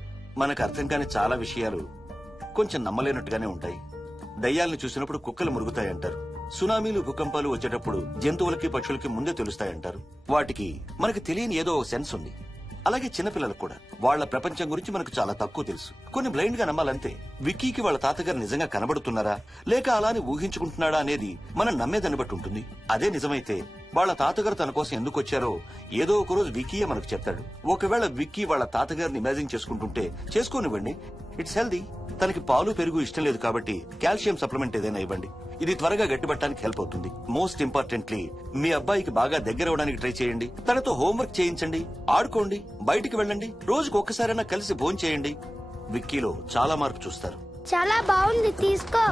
మనకు అర్థం కాని చాలా విషయాలు కొంచెం నమ్మలేనట్టుగానే ఉంటాయి. దయ్యాలను చూసినప్పుడు కుక్కలు మురుగుతాయంటారు. సునామీలు భూకంపాలు వచ్చేటప్పుడు జంతువులకి పక్షులకి ముందే తెలుస్తాయంటారు. వాటికి మనకి తెలియని ఏదో సెన్స్ ఉంది. అలాగే చిన్నపిల్లలకు కూడా వాళ్ల ప్రపంచం గురించి మనకు చాలా తక్కువ తెలుసు. కొన్ని బ్లైండ్ గా నమ్మాలంతే. విక్కీకి వాళ్ళ తాతగారు నిజంగా కనబడుతున్నారా లేక అలానే ఊహించుకుంటున్నాడా అనేది మనం నమ్మేదాన్ని బట్టి ఉంటుంది. అదే నిజమైతే వాళ్ళ తాతగారు తన కోసం ఎందుకు వచ్చారో ఏదో ఒక రోజు విక్కీయే మనకు చెప్తాడు. ఒకవేళ విక్కీ వాళ్ళ తాతగారిని ఇమాజిన్ చేసుకుంటుంటే చేసుకోనివ్వండి, ఇట్స్ హెల్దీ. తనకి పాలు పెరుగు ఇష్టం లేదు కాబట్టి కాల్షియం సప్లిమెంట్ ఏదైనా ఇవ్వండి. ఇది త్వరగా గట్టిపట్టడానికి హెల్ప్ అవుతుంది. మోస్ట్ ఇంపార్టెంట్లీ మీ అబ్బాయికి బాగా దగ్గర అవడానికి ట్రై చేయండి. తనతో హోంవర్క్ చేయించండి, ఆడుకోండి, బయటికి వెళ్ళండి, రోజుకు ఒక్కసారైనా కలిసి భోజనం చేయండి. విక్కీలో చాలా మార్పు చూస్తారు. చాలా బాగుంది, తీసుకో.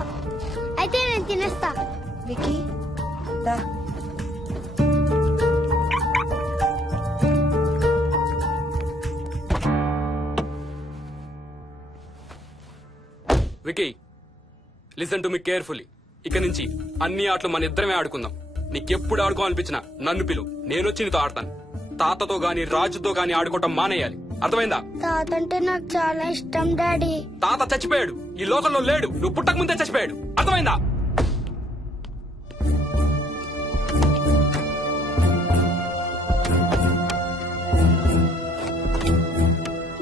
అయితే నేను తినేస్తా. విక్కీ దా. Vicky, listen to me carefully. ఇక నుంచి అన్ని ఆటలు మన ఇద్దరమే ఆడుకుందాం. నీకెప్పుడు ఆడుకోవాలనిపించినా నన్ను పిలు, నేనొచ్చి నీతో ఆడతాను. తాతతో గాని రాజుతో గాని ఆడుకోవటం మానేయాలి, అర్థమైందా? తాత అంటే నాకు చాలా ఇష్టం డాడీ. తాత చచ్చిపోయాడు, ఈ లోకంలో లేడు. నువ్వు పుట్టక ముందే చచ్చిపోయాడు, అర్థమైందా?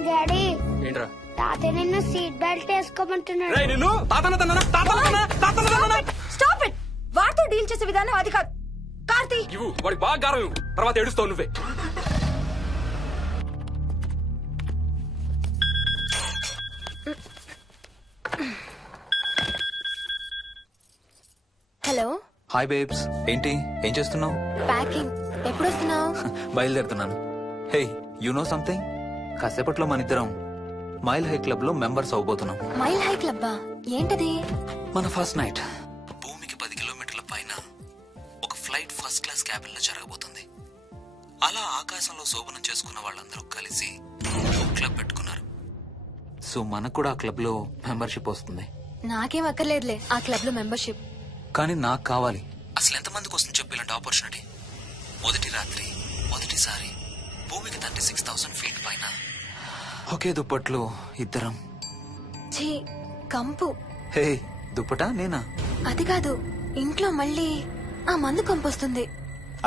డాడీ ఏంట్రా? తాత నిన్ను సీట్ బెల్ట్ వేసుకోమంటున్నాడు. రేయ్, నిన్ను స్టాప్ ఇట్. వాడితో డీల్ చేసే విధానం అది కాదు. కార్తీ ఇవ్వు, వాడికి బాగా గారం ఇవ్వు, తర్వాత ఏడుస్తావు నువ్వే. హలో. హాయ్ బేబ్స్, ఏంటి ఏం చేస్తున్నావు? ప్యాకింగ్. ఎప్పుడు వస్తున్నావు? బయలుదేరుతున్నాను. Hey, you know something? కాసేపట్లో మన ఇద్దరం మైల్ హై క్లబ్ లో మెంబర్స్ అవబోతున్నాం. మైల్ హై క్లబ్బా? ఏంటది? మన ఫస్ట్ నైట్ భూమికి 10 కిలోమీటర్ల పైన ఒక ఫ్లైట్ ఫస్ట్ క్లాస్ క్యాబిన్ లో జరగబోతుంది. అలా ఆకాశంలో శోభనం చేసుకున్న వాళ్ళందరూ కలిసి ఒక క్లబ్ పెట్టుకున్నారు. సో మనకు కూడా ఆ క్లబ్ లో మెంబర్షిప్ వస్తుంది. నాకేం అక్కర్లేదులే ఆ క్లబ్ లో మెంబర్షిప్. కానీ నాకు కావాలి. అసలు ఎంతమందికి వస్తుంది చెప్పు ఇలాంటి ఆపర్చునిటీ? మొదటి రాత్రి, మొదటిసారి భూమికి 36,000 ఫీట్ పైన ఒకే దుప్పట్లో ఇద్దరం. ఛీ, కంపు. హే, దుప్పటా నేనా? అది కాదు, ఇంట్లో మళ్ళీ ఆ మందు కంపు వస్తుంది.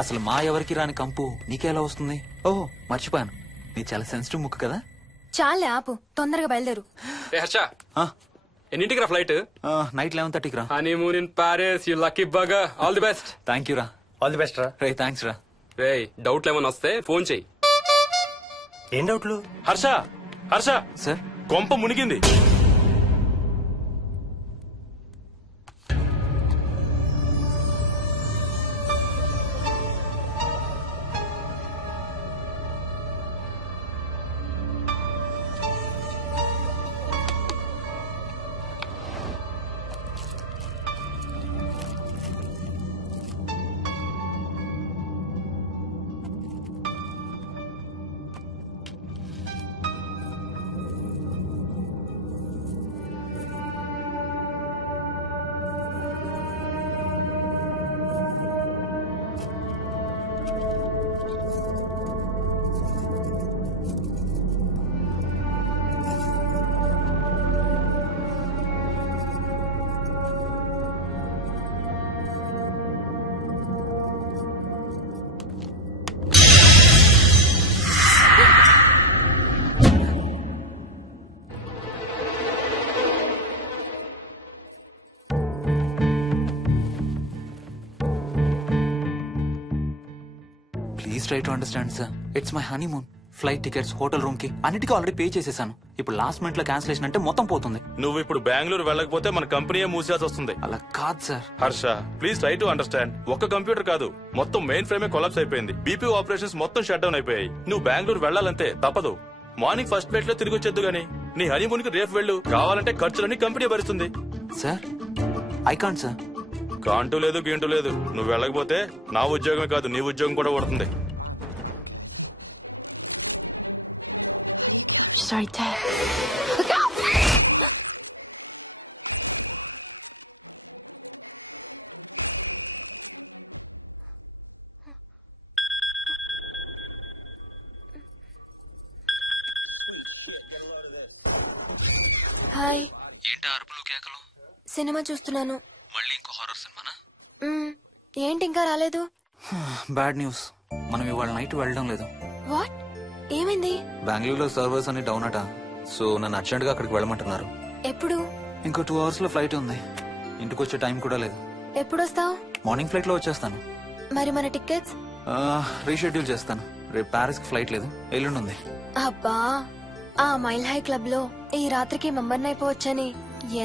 అసలు మా ఎవరికి రాని కంపు నీకెలా వస్తుంది? ఓహో, మర్చిపోయాను, నీ చాలా సెన్సిటివ్ ముక్కు కదా. చాలే ఆపు, తొందరగా బయలుదేరు. ఏ హర్ష, ఆ, ఎన్నింటికి రా ఫ్లైట్? నైట్ 11:30కి రా. Honeymoon in Paris, you lucky bugger. All the best. Thank you రా. ఆల్ ది బెస్ట్ రా. రే, థ్యాంక్స్ రా. రే, డౌట్లు ఏమైనా వస్తే ఫోన్ చెయ్యి. ఏం డౌట్లు? హర్ష, హర్ష, సార్, కొంప మునిగింది. Please try to understand sir. It's my honeymoon. Flight tickets, hotel room కి అన్నిటికీ ఆల్రెడీ పే చేసేసాను. ఇప్పుడు లాస్ట్ మినిట్ లో క్యాన్సిలేషన్ అంటే మొత్తం పోతుంది. నువ్వు ఇప్పుడు బెంగళూరు వెళ్ళకపోతే మన కంపెనీయే మూసేయాల్సి వస్తుంది. అలా కాదు sir. Harsha, please try to understand. ఒక్క కంప్యూటర్ కాదు, మొత్తం మెయిన్ ఫ్రేమే కొలాప్స్ అయిపోయింది. బీపీ ఆపరేషన్స్ మొత్తం షట్ డౌన్ అయిపోయాయి. నువ్వు బెంగళూరు వెళ్ళాలంటే తప్పదు. మార్నింగ్ ఫస్ట్ ఫ్లైట్ లో తిరిగి వచ్చేద్దు గానీ నీ హనీమూన్ కి రేపు వెళ్ళు. కావాలంటే ఖర్చులన్నీ కంపెనీ భరిస్తుంది. Sir, I can't sir. కాంటూ లేదు, గీంటూ లేదు. నువ్వు వెళ్ళకపోతే నా ఉద్యోగమే కాదు, నీ ఉద్యోగం కూడా పడుతుంది. Sorry, Dad. హాయ్. ఏంటి అరుపులు కేకలు? సినిమా చూస్తున్నాను. మళ్ళీ ఇంకో హారర్ సినిమానా? ఏంటి ఇంకా రాలేదు? బ్యాడ్ న్యూస్, మనం ఇవాళ నైట్ వెళ్ళడం లేదు. వాట్? ఏమైంది? బెంగళూరులో సర్వర్స్ అన్ని డౌన్ అట. సో నన్ను అర్జెంట్ గా అక్కడికి వెళ్ళమంటున్నారు. ఎప్పుడు? ఇంకో 2 hours లో ఫ్లైట్ ఉంది. ఇంటికి వచ్చే టైం కూడా లేదు. ఎప్పుడు వస్తావు? మార్నింగ్ ఫ్లైట్ లో వచ్చేస్తాను. మరి మన టికెట్స్? రీషెడ్యూల్ చేస్తాను. రేపు ప్యారిస్ కి ఫ్లైట్ లేదు, ఎల్లుండి ఉంది. అబ్బా, ఆ మైల్ హై క్లబ్ లో ఈ రాత్రికి మెంబర్ అయిపోవచ్చని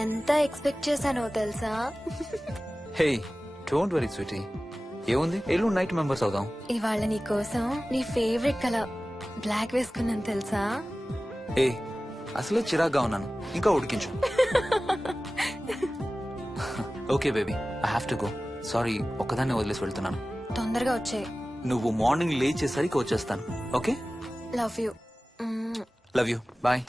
ఎంత ఎక్స్పెక్ట్ చేశానో తెలుసా? హే డోంట్ వరీ స్వీటీ, ఏముంది ఎల్లుండి నైట్ మెంబర్స్ అవుదాం. ఇవాళ నీ కోసం నీ ఫేవరెట్ కలర్ బ్లాక్ వేసుకున్నాను తెలుసా? ఏ అసలే చిరాగ్గా ఉన్నాను, ఇంకా ఉడికించు. Okay baby, I have to go. Sorry, ఒక్కదాన్ని వదిలేసి వెళ్తున్నాను. తొందరగా వచ్చే. నువ్వు మార్నింగ్ లేచేసరికి వచ్చేస్తాను. Okay, love you. Love you, bye.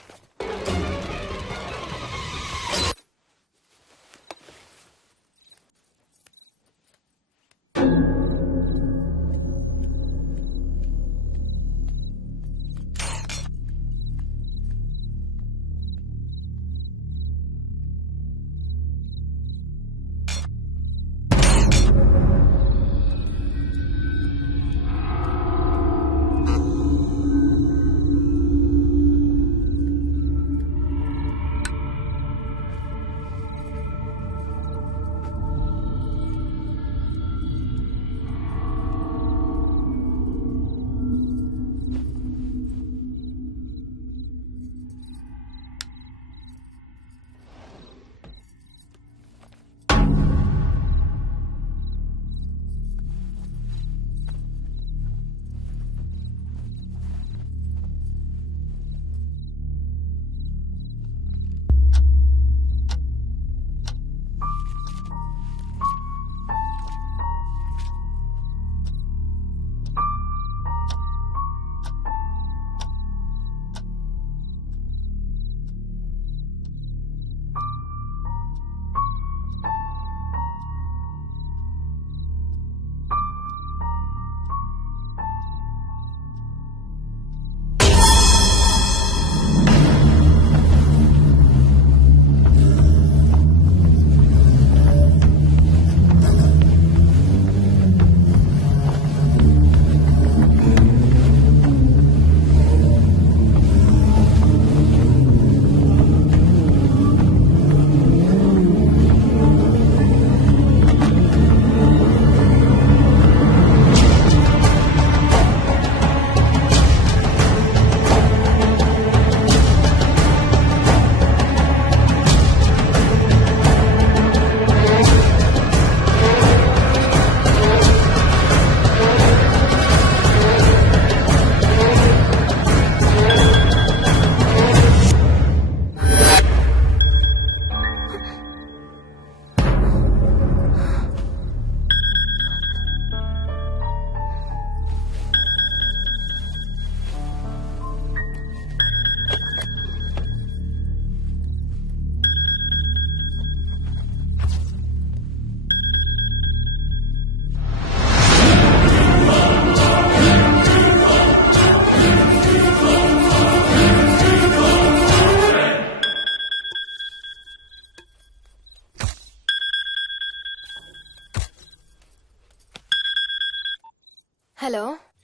Hello.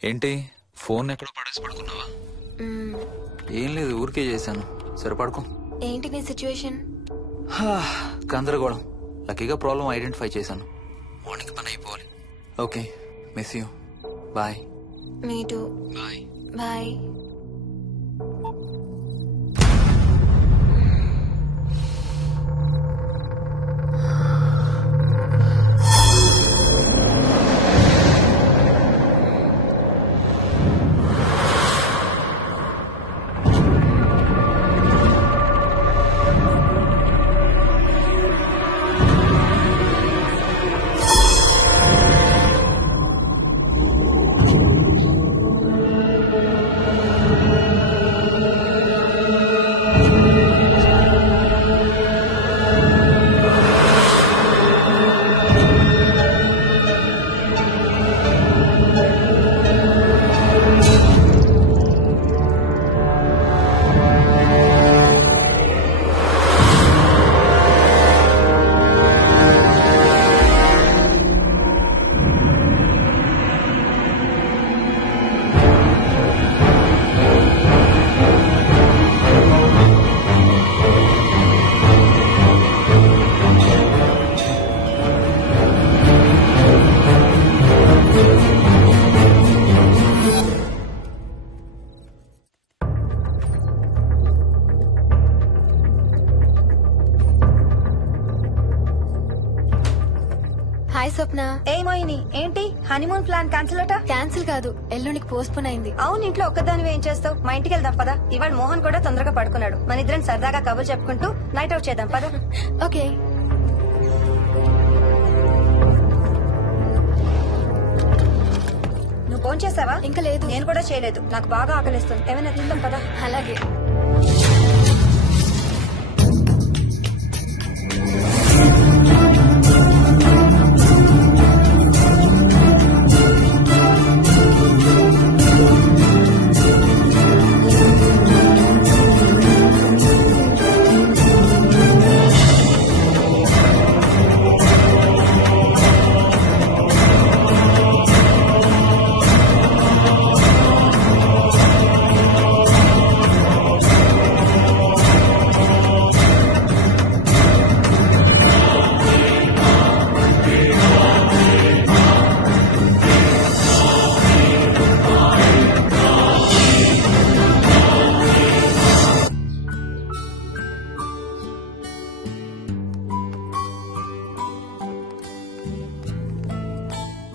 ఏంటి ఫోన్ ఎక్కడో పడేసి పడుకున్నావా? ఏం లేదు, ఊరికే చేశాను. సరే పడుకో. ఏంటి నీ సిచ్యువేషన్? గందరగోళం. లక్కీగా ప్రాబ్లం ఐడెంటిఫై చేశాను. మార్నింగ్ పని అయిపోవాలి. Okay, miss you. Bye. Me too. Bye. Bye. Ratna. ఏ మోహిని, ఏంటి హనీమూన్ ప్లాన్ క్యాన్సిల్ అట? క్యాన్సిల్ కాదు, ఎల్లుండికి పోస్ట్ పోన్ అయింది. అవును, ఇంట్లో ఒక్కదానివి ఏం చేస్తావు? మా ఇంటికి వెళ్దాం పదా. ఇవాళ మోహన్ కూడా తొందరగా పడుకున్నాడు. మన ఇద్దరం సరదాగా కబుర్లు చెప్పుకుంటూ నైట్ అవుట్ చేద్దాం పదా. ఓకే. నువ్వు ఫోన్ చేసావా? ఇంకా లేదు. నేను కూడా చేయలేదు. నాకు బాగా ఆకలిస్తుంది. ఏమైనా తిందాం పదా. అలాగే.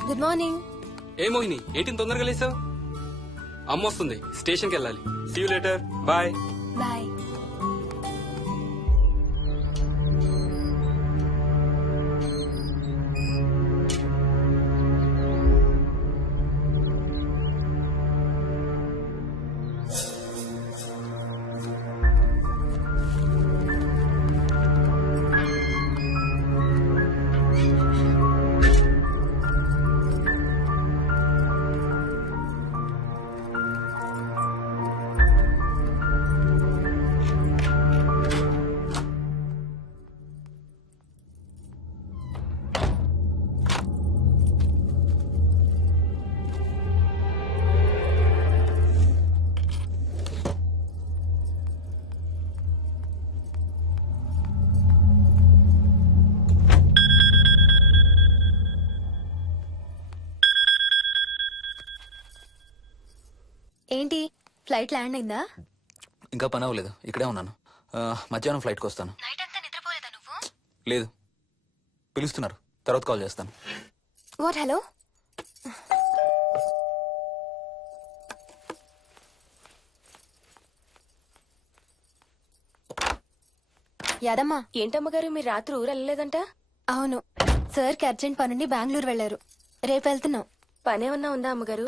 Good morning. ఏ మోహిని, ఏంటి తొందరగా లేసావు? అమ్మ వస్తుంది, స్టేషన్కి వెళ్ళాలి. See you later. Bye. Bye. ఏంటి, ఫ్లైట్ ల్యాండ్ అయిందా? ఇంకా పని అవ్వలేదు, ఇక్కడే ఉన్నాను. మధ్యాహ్నం ఫ్లైట్కి వస్తాను. నైట్ అంతా నిద్రపోలేదా నువ్వు? లేదు, పిలుస్తున్నారు, తర్వాత కాల్ చేస్తాను. వాట్? హలో. యాదమ్మా. ఏంటమ్మగారు, మీరు రాత్రి ఊరు వెళ్ళలేదంట? అవును, సార్కి అర్జెంట్ పనుండి బెంగళూరు వెళ్లారు. రేపు వెళ్తున్నాం. పనేమన్నా ఉందా అమ్మగారు?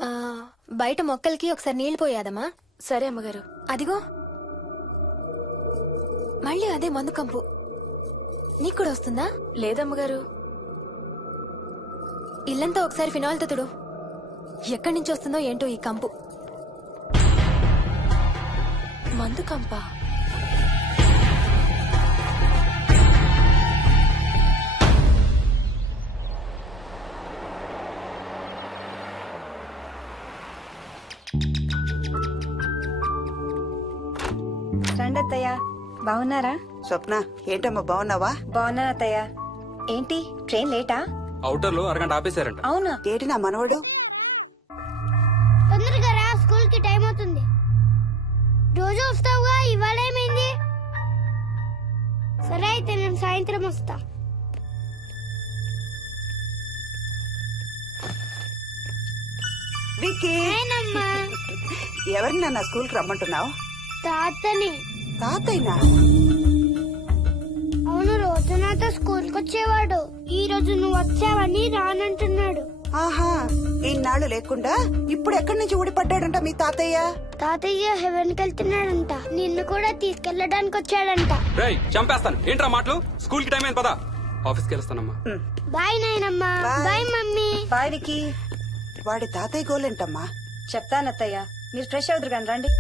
బయట మొక్కలకి ఒకసారి నీళ్లు పోయాదమ్మా. సరే అమ్మగారు. అదిగో మళ్ళీ అదే మందు కంపు. నీకు కూడా వస్తుందా? లేదమ్మగారు. ఇల్లంతా ఒకసారి ఫినాయిల్తో తుడు. ఎక్కడి నుంచి వస్తుందో ఏంటో ఈ కంపు. మందు కంపా? రండి అత్తయ్య. బాగున్నారా? స్వప్న, ఏంటమ్మా బాగున్నావా? బాగున్నాను అత్తయ్య. ఏంటి ట్రైన్ లేటా? అవుటర్ లో అరగంట ఆపేశారంట. అవునా? ఏంటి నా మనవడు? తొందరగా రా, స్కూల్ కి టైం అవుతుంది. రోజు వస్తావుగా, ఇవాళ ఏమైంది? సరే అయితే నేను సాయంత్రం వస్తా. విక్కీ, నేనమ్మా. ఎవరిని నన్ను స్కూల్ కి రమ్మంటున్నావు? తాతని. తాతయ్యనా? అవును, రోజు నాతో స్కూల్ కి వచ్చేవాడు. ఈ రోజు నువ్వు వచ్చావని రానంటున్నాడు. ఆహా, ఇన్నాళ్ళు లేకుండా ఇప్పుడు ఎక్కడి నుంచి ఊడిపడ్డాడంట మీ తాతయ్య? తాతయ్య హెవెన్ కి వెళ్తున్నాడంట. నిన్ను కూడా తీసుకెళ్లడానికి వచ్చాడంట. రేయ్, చంపేస్తాను. ఏంట్రా మాటలు? స్కూల్ కి టైం అయింది, పదా. ఆఫీస్కి వెళ్తానమ్మా. బాయ్ నాయనమ్మా. Bye mummy. బాయ్ వికీ. వాడి తాతయ్య గోలేంటమ్మా? చెప్తానత్తయ్య, మీరు ఫ్రెష్ అవుతురు కానీ రండి.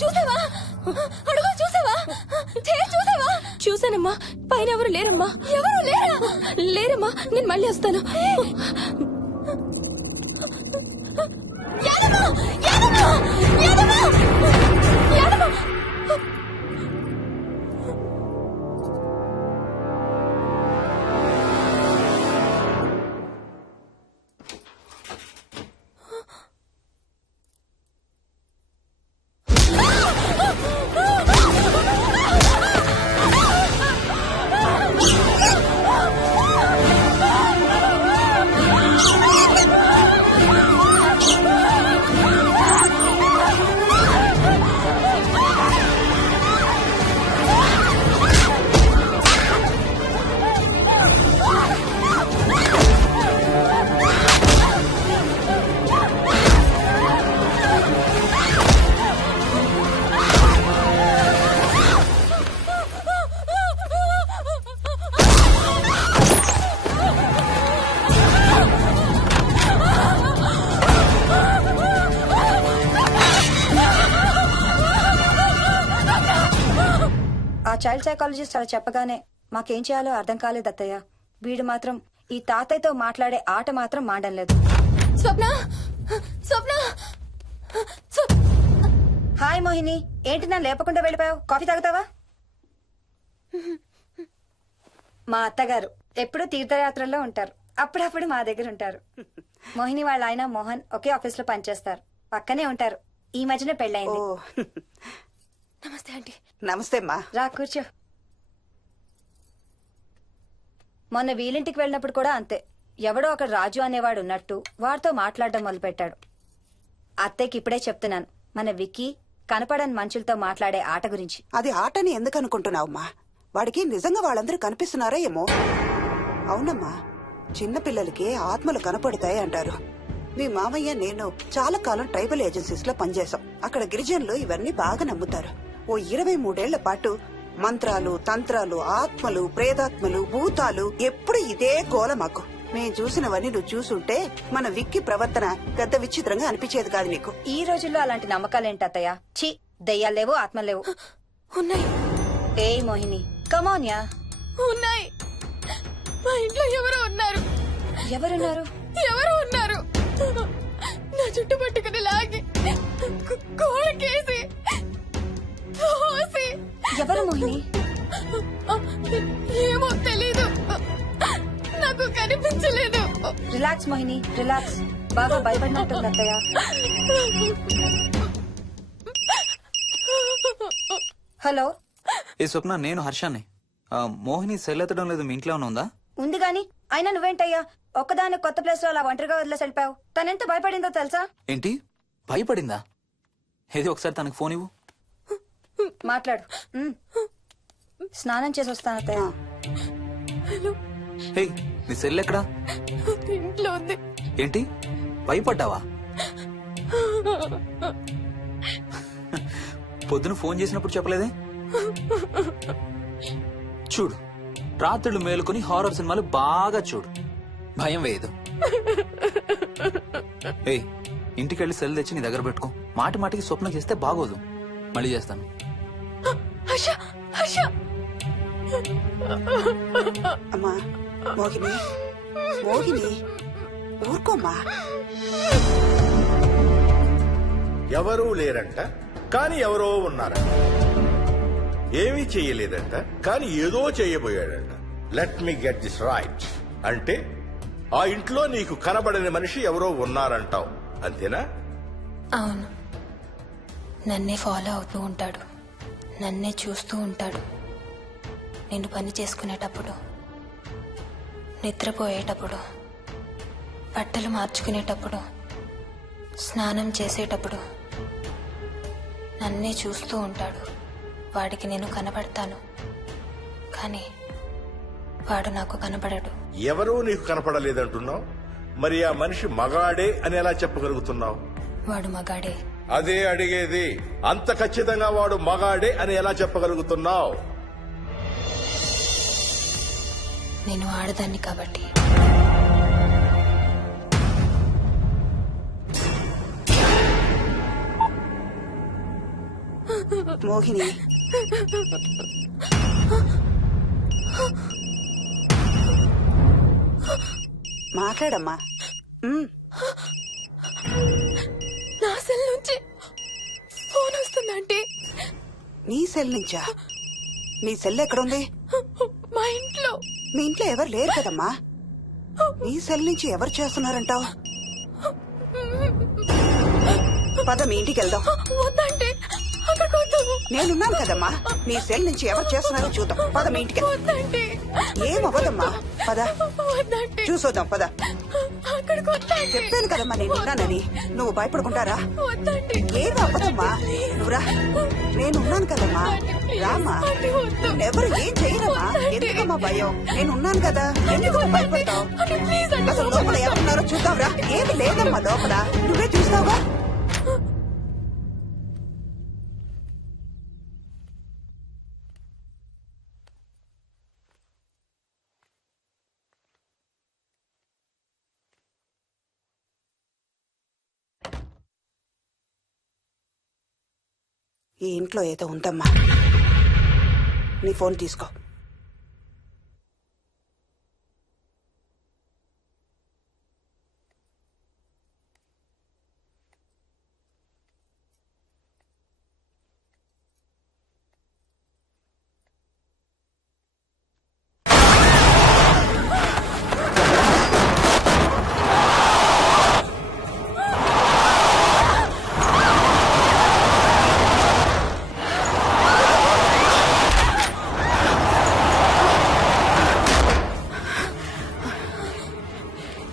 చూసావా అడుగు చూసావా చూసావా? చూసానమ్మా, పైన ఎవరు లేరమ్మా. ఎవరు లేరా? లేరమ్మా, నేను మళ్ళీ వస్తాను. యాదమ్మ! యాదమ్మ! యాదమ్మ! యాదమ్మ! ఆ చైల్డ్ సైకాలజిస్ట్ అలా చెప్పగానే మాకేం చేయాలో అర్థం కాలేదు అత్తయ్య. వీడు మాత్రం ఈ తాతయ్యతో మాట్లాడే ఆట మాత్రం మాడం లేదు. స్వప్న స్వప్న హాయ్ మోహిని, ఏంటి నన్ను లేపకుండా వెళ్ళిపోయావు? కాఫీ తాగుతావా? మా అత్తగారు ఎప్పుడూ తీర్థయాత్రల్లో ఉంటారు, అప్పుడప్పుడు మా దగ్గర ఉంటారు. మోహిని వాళ్ళ ఆయన మోహన్ ఒకే ఆఫీస్ లో పనిచేస్తారు, పక్కనే ఉంటారు. ఈ మధ్యన పెళ్ళైంది. నమస్తే ఆంటీ. నమస్తే అమ్మా. రా కూర్చో. మొన్న వీలింటికి వెళ్ళినప్పుడు కూడా అంతే. ఎవడో ఒక రాజు అనేవాడు ఉన్నట్టు వాడితో మాట్లాడడం మొదలుపెట్టాడు. అత్తయ్యకి ఇప్పుడే చెప్తున్నాను, మన విక్కీ కనపడని మనుషులతో మాట్లాడే ఆట గురించి. అది ఆటని ఎందుకు అనుకుంటున్నావమ్మా? వాడికి నిజంగా వాళ్ళందరూ కనిపిస్తున్నారా ఏమో. అవునమ్మా, చిన్నపిల్లలకి ఆత్మలు కనపడతాయి అంటారు. మీ మామయ్య నేను చాలా కాలం ట్రైబల్ ఏజెన్సీస్ లో పనిచేశాం. అక్కడ గిరిజనులు ఇవన్నీ బాగా నమ్ముతారు. ఓ 23 పాటు మంత్రాలు, తంత్రాలు, ఆత్మలు, ప్రేతాత్మలు, భూతాలు, ఎప్పుడు ఇదే గోల మాకు. మేం చూసినవన్నీ నువ్వు చూసుంటే మన విక్కి ప్రవర్తన పెద్ద విచిత్రంగా అనిపించేది కాదు నీకు. ఈ రోజుల్లో అలాంటి నమ్మకాలేంటి అత్తయ్య? ఛీ, దెయ్యాలేవు, ఆత్మలేవు. ఉన్నాయి. ఏయ్ మోహిని, కమోన్యా. ఉన్నాయి. మా ఇంట్లో ఎవరో ఉన్నారు. ఎవరున్నారు? ఎవరు ఉన్నారు? నా చుట్టు పట్టుకుని లాగి కోళ్ళకేసి తోసి. ఎవరు మోహిని? ఏమో తెలీదు, నాకు కనిపించలేదు. Relax Mohini, relax. బాగా భయపడినట్టుంది అత్తయ్య. హలో. ఏ స్వప్న, నేను హర్షాన్ని. మోహిని సెల్ ఎత్తడం లేదు, మీ ఇంట్లో ఉందా? ఉంది గాని అయినా నువ్వేంటయ్యా ఒక్కదాని కొత్త ప్లేస్ లో అలా ఒంటరిగా వదిలేసి వెళ్ళిపోయావు? తనెంత భయపడిందో తెలుసా? ఏంటి, భయపడిందా? ఏది ఒకసారి తనకు ఫోన్ ఇవ్వు. మాట్లాడు. స్నానం చేసి వస్తాను అత్తయ్య. హే, నీ సెల్ ఎక్కడా? ఇంట్లో ఉంది. ఏంటి, భయపడ్డావా? పొద్దున ఫోన్ చేసినప్పుడు చెప్పలేదే? చూడు, రాత్రులు మేలుకొని హారర్ సినిమాలు బాగా చూడు, భయం వేయదు. ఏ, ఇంటికెళ్ళి సెల్ తెచ్చి నీ దగ్గర పెట్టుకో. మాటి మాటికి స్వప్నం చేస్తే బాగోదు. మళ్ళీ చేస్తాను. అమ్మా మోహిని, మోహిని ఊరుకోమ్మా. ఎవరూ లేరంట, కానీ ఎవరో ఉన్నారంట. ఏమీ చెయ్యలేదంట, కానీ ఏదో చెయ్యబోయాడంట. Let me get this right. అంటే ఆ ఇంట్లో నీకు కనబడని మనిషి ఎవరో ఉన్నారంటావు, అంతేనా? అవును. నన్నే ఫాలో అవుతూ ఉంటాడు, నన్నే చూస్తూ ఉంటాడు. నేను పని చేసుకునేటప్పుడు, నిద్రపోయేటప్పుడు, బట్టలు మార్చుకునేటప్పుడు, స్నానం చేసేటప్పుడు నన్నే చూస్తూ ఉంటాడు. వాడికి నేను కనపడతాను, కానీ వాడు నాకు కనపడడు. ఎవరూ నీకు కనపడలేదంటున్నావు, మరి ఆ మనిషి మగాడే అని ఎలా చెప్పగలుగుతున్నావు? వాడు మగాడే. అదే అడిగేది, అంత ఖచ్చితంగా వాడు మగాడే అని ఎలా చెప్పగలుగుతున్నావు? నేను ఆడదాన్ని కాబట్టి. మోహిని మాట్లాడమ్మా. నా సెల్ నుంచి ఫోన్ వస్తుందంటే. నీ సెల్ నుంచా? నీ సెల్ ఎక్కడుంది? మా ఇంట్లో. మీ ఇంట్లో ఎవరు లేరు కదమ్మా. నీ సెల్ నుంచి ఎవరు చేస్తున్నారంటావు? పద మీ ఇంటికి వెళ్దాం. వద్దంటే అక్కడికి వద్దు. నేనున్నాను కదమ్మా. నీ సెల్ నుంచి ఎవరు చేస్తున్నారో చూద్దాం. పద మీ ఇంటికి. వద్దంటే ఏమవ్వదమ్మా. పద వద్దంటే చూసొద్దాం. పద. అక్కడికి వద్దంటే. చెప్పాను కదమ్మా నేనున్నానని. నువ్వు భయపడుకుంటారా? వద్దంటే ఏం అవ్వదమ్మా. నువ్వురా. నేనున్నాను కదమ్మా. రామా. ఎవరు ఏం చేయరమ్మా. ఎందుకమ్మా భయం? నేనున్నాను కదా. ఎందుకు భయపడతావు? అసలు లోపల ఎవరున్నారో చూద్దాంరా. ఏమి లేదమ్మా లోపల. నువ్వే చూస్తావా? ఈ ఇంట్లో ఏదో ఉందమ్మా. నీ ఫోన్ తీసుకో.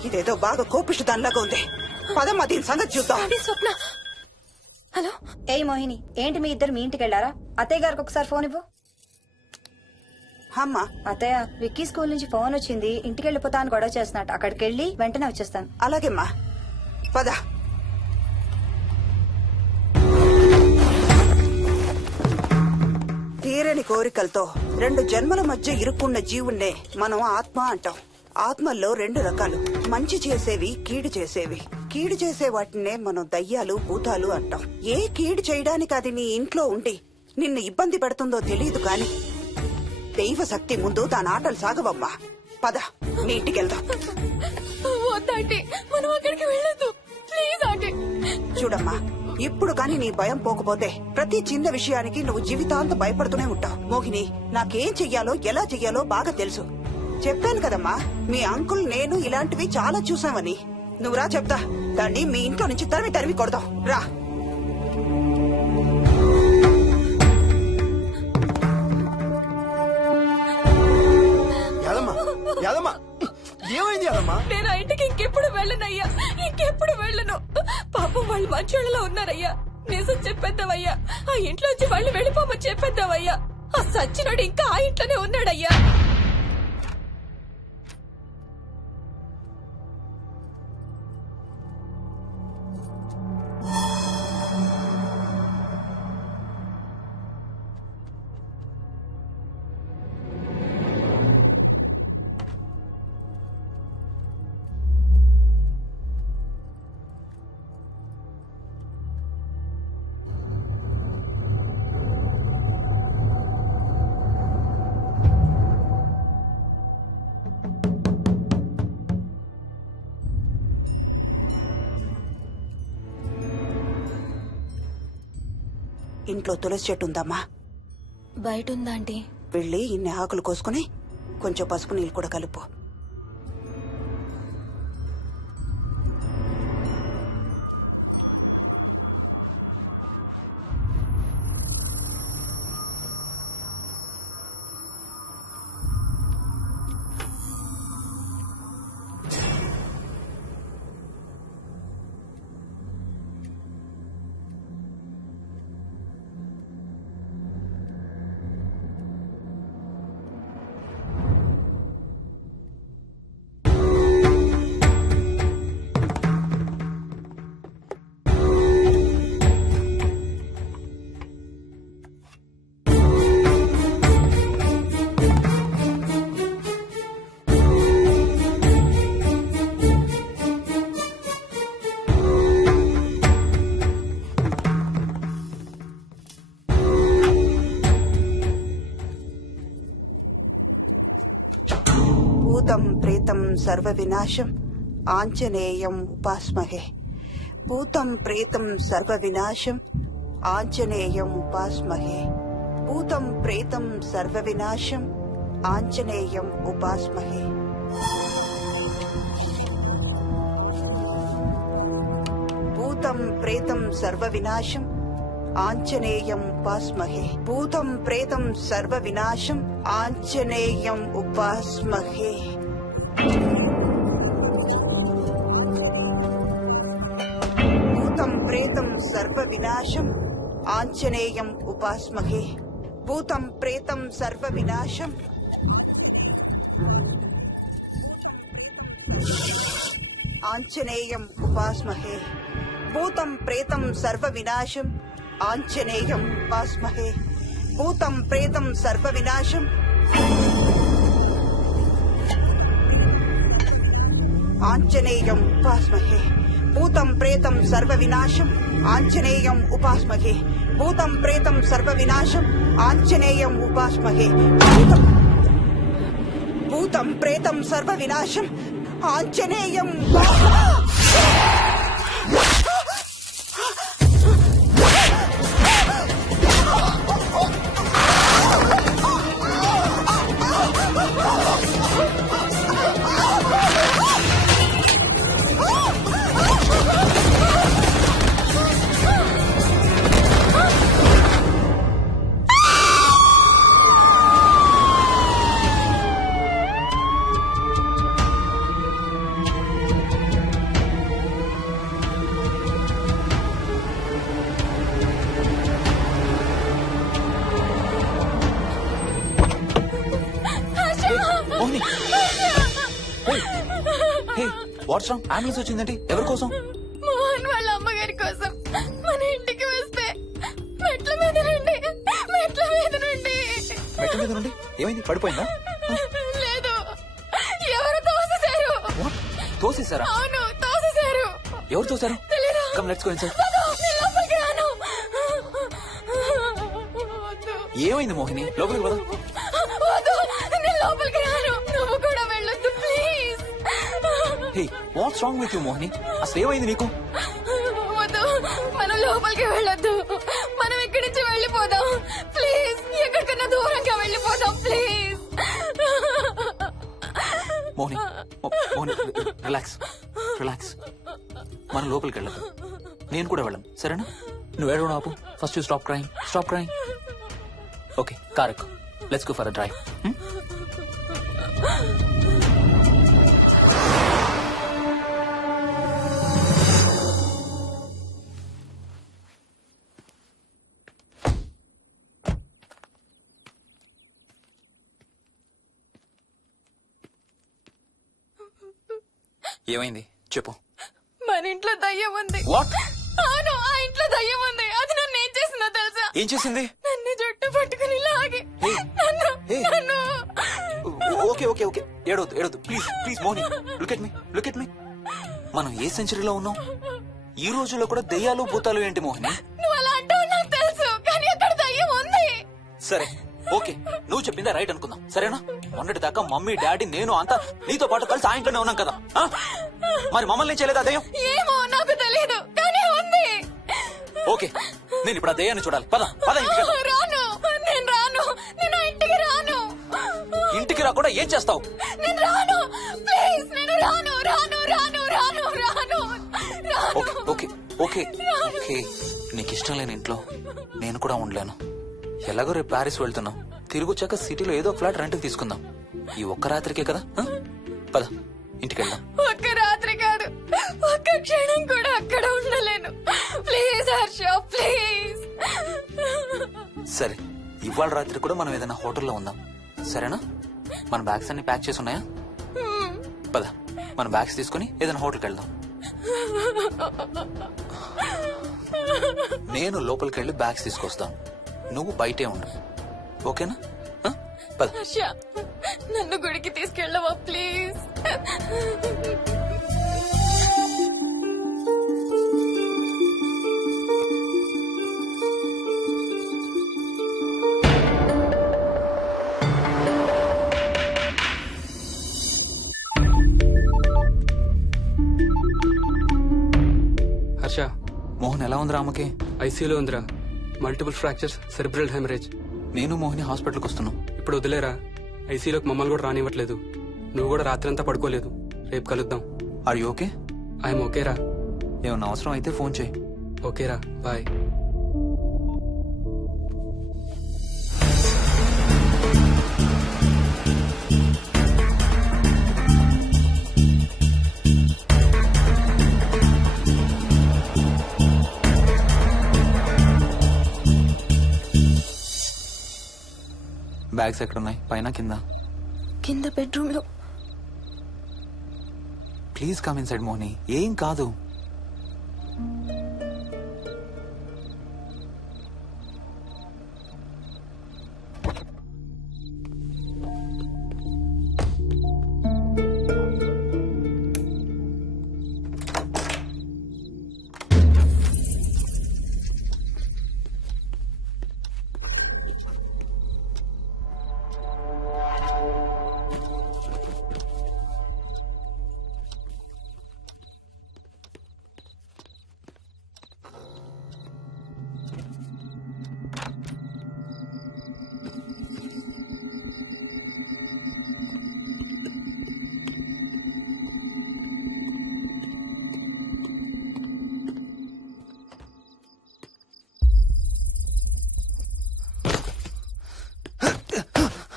ఇదేదో బాగా కోపిష్టి దానిలాగా ఉంది. పదమ్మా దీని సంగతి చూద్దాం. స్వప్న. హలో. ఏయ్ మోహిని, ఏంటి మీ ఇద్దరు మీ ఇంటికి వెళ్ళారా? అత్తయ్య గారికి ఒకసారి ఫోన్ ఇవ్వు. అమ్మా. అత్తయ్య, విక్కీ స్కూల్ నుంచి ఫోన్ వచ్చింది. ఇంటికి వెళ్ళిపోతా అని గొడవ చేస్తున్నట్టు. అక్కడికి వెళ్ళి వెంటనే వచ్చేస్తాను. అలాగేమ్మా. పద. తీరని కోరికలతో 2 జన్మల మధ్య ఇరుక్కున్న జీవుణ్ణే మనం ఆత్మ అంటాం. ఆత్మల్లో 2 రకాలు. మంచి చేసేవి, కీడు చేసేవి. కీడు చేసే వాటినే మనం దయ్యాలు, భూతాలు అంటాం. ఏ కీడు చేయడానికి అది నీ ఇంట్లో ఉండి నిన్ను ఇబ్బంది పెడుతుందో తెలియదు కాని దైవ శక్తి ముందు దాని ఆటలు సాగవమ్మా. పద నీ ఇంటికి వెళ్దాం. వద్దంటే మనం అక్కడికి వెళ్ళొద్దు. ప్లీజ్ అంటే. చూడమ్మా, ఇప్పుడు కాని నీ భయం పోకపోతే ప్రతి చిన్న విషయానికి నువ్వు జీవితాంతం భయపడుతూనే ఉంటావు. మోహిని, నాకేం చెయ్యాలో ఎలా చెయ్యాలో బాగా తెలుసు. చెప్పాను కదమ్మా, మీ అంకుల్ నేను ఇలాంటివి చాలా చూసామని. నువ్వు రా చెప్తా. దాన్ని మీ ఇంట్లో నుంచి తరిమి కొడదాం. రా. ఏమైంది యాదమ్మా? నేను ఆ ఇంటికి ఇంకెప్పుడు వెళ్ళనయ్యా. ఇంకెప్పుడు వెళ్ళను. పాపం వాళ్ళు మంచోళ్ళలో ఉన్నారయ్యా. నిజం చెప్పేద్దామయ్యా. ఆ ఇంట్లోంచి వాళ్ళు వెళ్ళిపోమని చెప్పేద్దామయ్యా. ఆ సచ్చినోడు ఇంకా ఆ ఇంట్లోనే ఉన్నాడయ్యా. ఇంట్లో తులసి చెట్టు ఉందమ్మా. బయట ఉందా ఆంటీ? వెళ్ళి ఇన్ని ఆకులు కోసుకుని కొంచెం పసుపు నీళ్ళు కూడా కలుపు. ప్రేతం సర్వ వినాశం ఆంజనేయం ఉపాస్మహే. భూతం ప్రేతం సర్వ వినాశం ఆంజనేయం ఉపాస్మహే. భూతం ప్రేతం సర్వ వినాశం ఆంజనేయం ఉపాస్మహే. భూతం ప్రేతం సర్వ వినాశం ఆంజనేయం ఉపాస్మహే. భూతం ప్రేతం సర్వ వినాశం ఆంజనేయం ఉపాస్మహే. భూతం ప్రేతం సర్వ వినాశం ఆంజనేయం ఉపాస్మహే. భూతం ప్రేతం సర్వ వినాశం ఆంజనేయం ఉపాస్మహే. భూతం ప్రేతం సర్వ వినాశం ఆంజనేయం ఉపాస్మహే. భూతం ప్రేతం సర్వ వినాశం ఆంజనేయం ఉపాస్మహే. భూతం ప్రేతం సర్వ వినాశం ఆంజనేయం ఉపాస్మహే. భూతం ప్రేతం సర్వ వినాశం ఆంజనేయం ఉపాస్మహే. భూతం ప్రేతం సర్వ వినాశం Anjaneyam Mohini, what's wrong? Ambulance వచ్చిందండి. ఎవరి కోసం? మోహన్ వాళ్ళ అమ్మగారి కోసం. మన ఇంటికి వస్తే మెట్ల మీద నుండి మెట్ల మీద నుండి ఏమైంది? పడిపోయిందా? లేదు, ఎవరు తోసేశారు. తోసేశారా? అవును, తోసేశారు. ఎవరు తోసారు? తెలీదు. Come let's go inside. నేను లోపలికి రాను. ఏమైంది మోహిని? లోపలికి పద. వద్దు, నేను లోపలికి రాను. నువ్వు కూడా వెళ్ళొద్దు please. Hey, watts wrong with you Mohini? అసలు ఏమైంది నీకు? వద్దు, మనం లోపలికి వెళ్ళొద్దు. మనం ఇక్కడి నుంచి వెళ్ళిపోదాం ప్లీజ్. ఎక్కడికన్నా దూరంగా వెళ్ళిపోదాం please. Mohini, Mohini, relax relax. మనం లోపలికి వెళ్ళదు. నేను కూడా వెళ్ళను, సరేనా? నువ్వు ఏడవడం ఆపు. First you stop crime. Stop crime. Okay, car ఎక్కు. Let's go for a drive. ఏమైంది చెప్పు. మన ఇంట్లో దయ్యం ఉంది. వాట్? అవును, ఆ ఇంట్లో దయ్యం ఉంది. అది నన్ను ఏం చేసిందో తెలుసా? ఏం చేసింది? నన్ను జుట్టు పట్టుకుని లాగి నన్ను ఓకే ఓకే ఓకే, ఏడవద్దు ఏడవద్దు please please Mohini. Look at me, look at me. మనం ఏ సెంచరీలో ఉన్నాం? ఈ రోజుల్లో కూడా దెయ్యాలు భూతాలు ఏంటి మోహిని? నువ్వు అలా అంటావు నాకు తెలుసు, కానీ అక్కడ దయ్యం ఉంది. సరే ఓకే, నువ్వు చెప్పిందే రైట్ అనుకుందాం, సరేనా? మొన్నటి దాకా మమ్మీ డాడీ నేను అంతా నీతో పాటు కలిసి ఆ ఇంట్లోనే ఉన్నాం కదా. మరి మమ్మల్ని చేయలేదు దెయ్యం? ఏమో నాకు తెలియదు, కానీ ఉంది. ఓకే, నేను ఇప్పుడు ఆ దెయ్యాన్ని చూడాలి. పద పద. రాను, నేను రాను. నేను ఆ ఇంటికి రాను. ఇంటికి రాకుండా ఏం చేస్తావు? నేను రాను ప్లీజ్. నేను రాను రాను రాను రాను రాను. ఓకే ఓకే ఓకే ఓకే, నీకు ఇష్టం లేని ఇంట్లో నేను కూడా ఉండలేను. ఎలాగో రేపు ప్యారిస్ వెళ్తున్నాం. తిరిగి వచ్చాక సిటీలో ఏదో ఫ్లాట్ రెంట్కి తీసుకుందాం. ఈ ఒక్క రాత్రికే కదా. పద ఇంటికి వెళ్దాం. ఒక్క రాత్రి కాదు, ఒక్క క్షణం కూడా అక్కడ ఉండలేను. Please Harsha, please. సరే, ఇవాళ రాత్రి కూడా మనం ఏదైనా హోటల్లో ఉందాం, సరేనా? మన బ్యాగ్స్ అన్ని ప్యాక్ చేసి ఉన్నాయా? పద మన బ్యాగ్స్ తీసుకుని ఏదైనా హోటల్కి వెళ్దాం. నేను లోపలికి వెళ్ళి బ్యాగ్స్ తీసుకొస్తాను, నువ్వు బయటే ఉండు, ఓకేనా? పద. హర్ష, నన్ను గుడికి తీసుకెళ్ళవా ప్లీజ్? ఉందిరా అమ్మకి? ఐసీయూలో ఉందిరా. Multiple fractures, cerebral haemorrhage. నేను మోహిని హాస్పిటల్కి వస్తున్నాం. ఇప్పుడు వదిలేరా, ఐసీయూలోకి మమ్మల్ని కూడా రానివ్వట్లేదు. నువ్వు కూడా రాత్రంతా పడుకోలేదు. రేపు కలుద్దాం. Are you okay? ఐఎమ్ ఓకేరా. ఏమన్నా అవసరం అయితే ఫోన్ చేయి. ఓకేరా, బాయ్. బ్యాగ్స్ ఎక్కడున్నాయి? పైన కింద? కింద బెడ్రూమ్ లో. Please come inside Mohini. ఏం కాదు.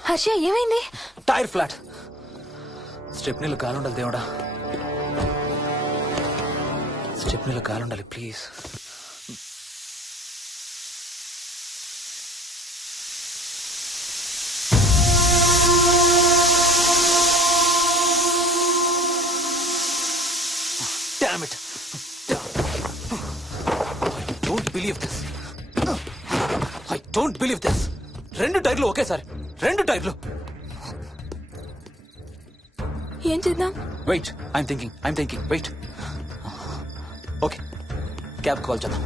హర్ష ఏమైంది? Tyre flat. స్టెప్నీలో కాలుండాలి దేవుడా. స్టెప్నీలో కాలుండాలి please. Damn it. I don't believe this. 2 టైర్లు ఒకేసారి. 2 టైర్లు. ఏం చేద్దాం? Wait, I'm thinking. Wait. Okay, cab call చేద్దాం.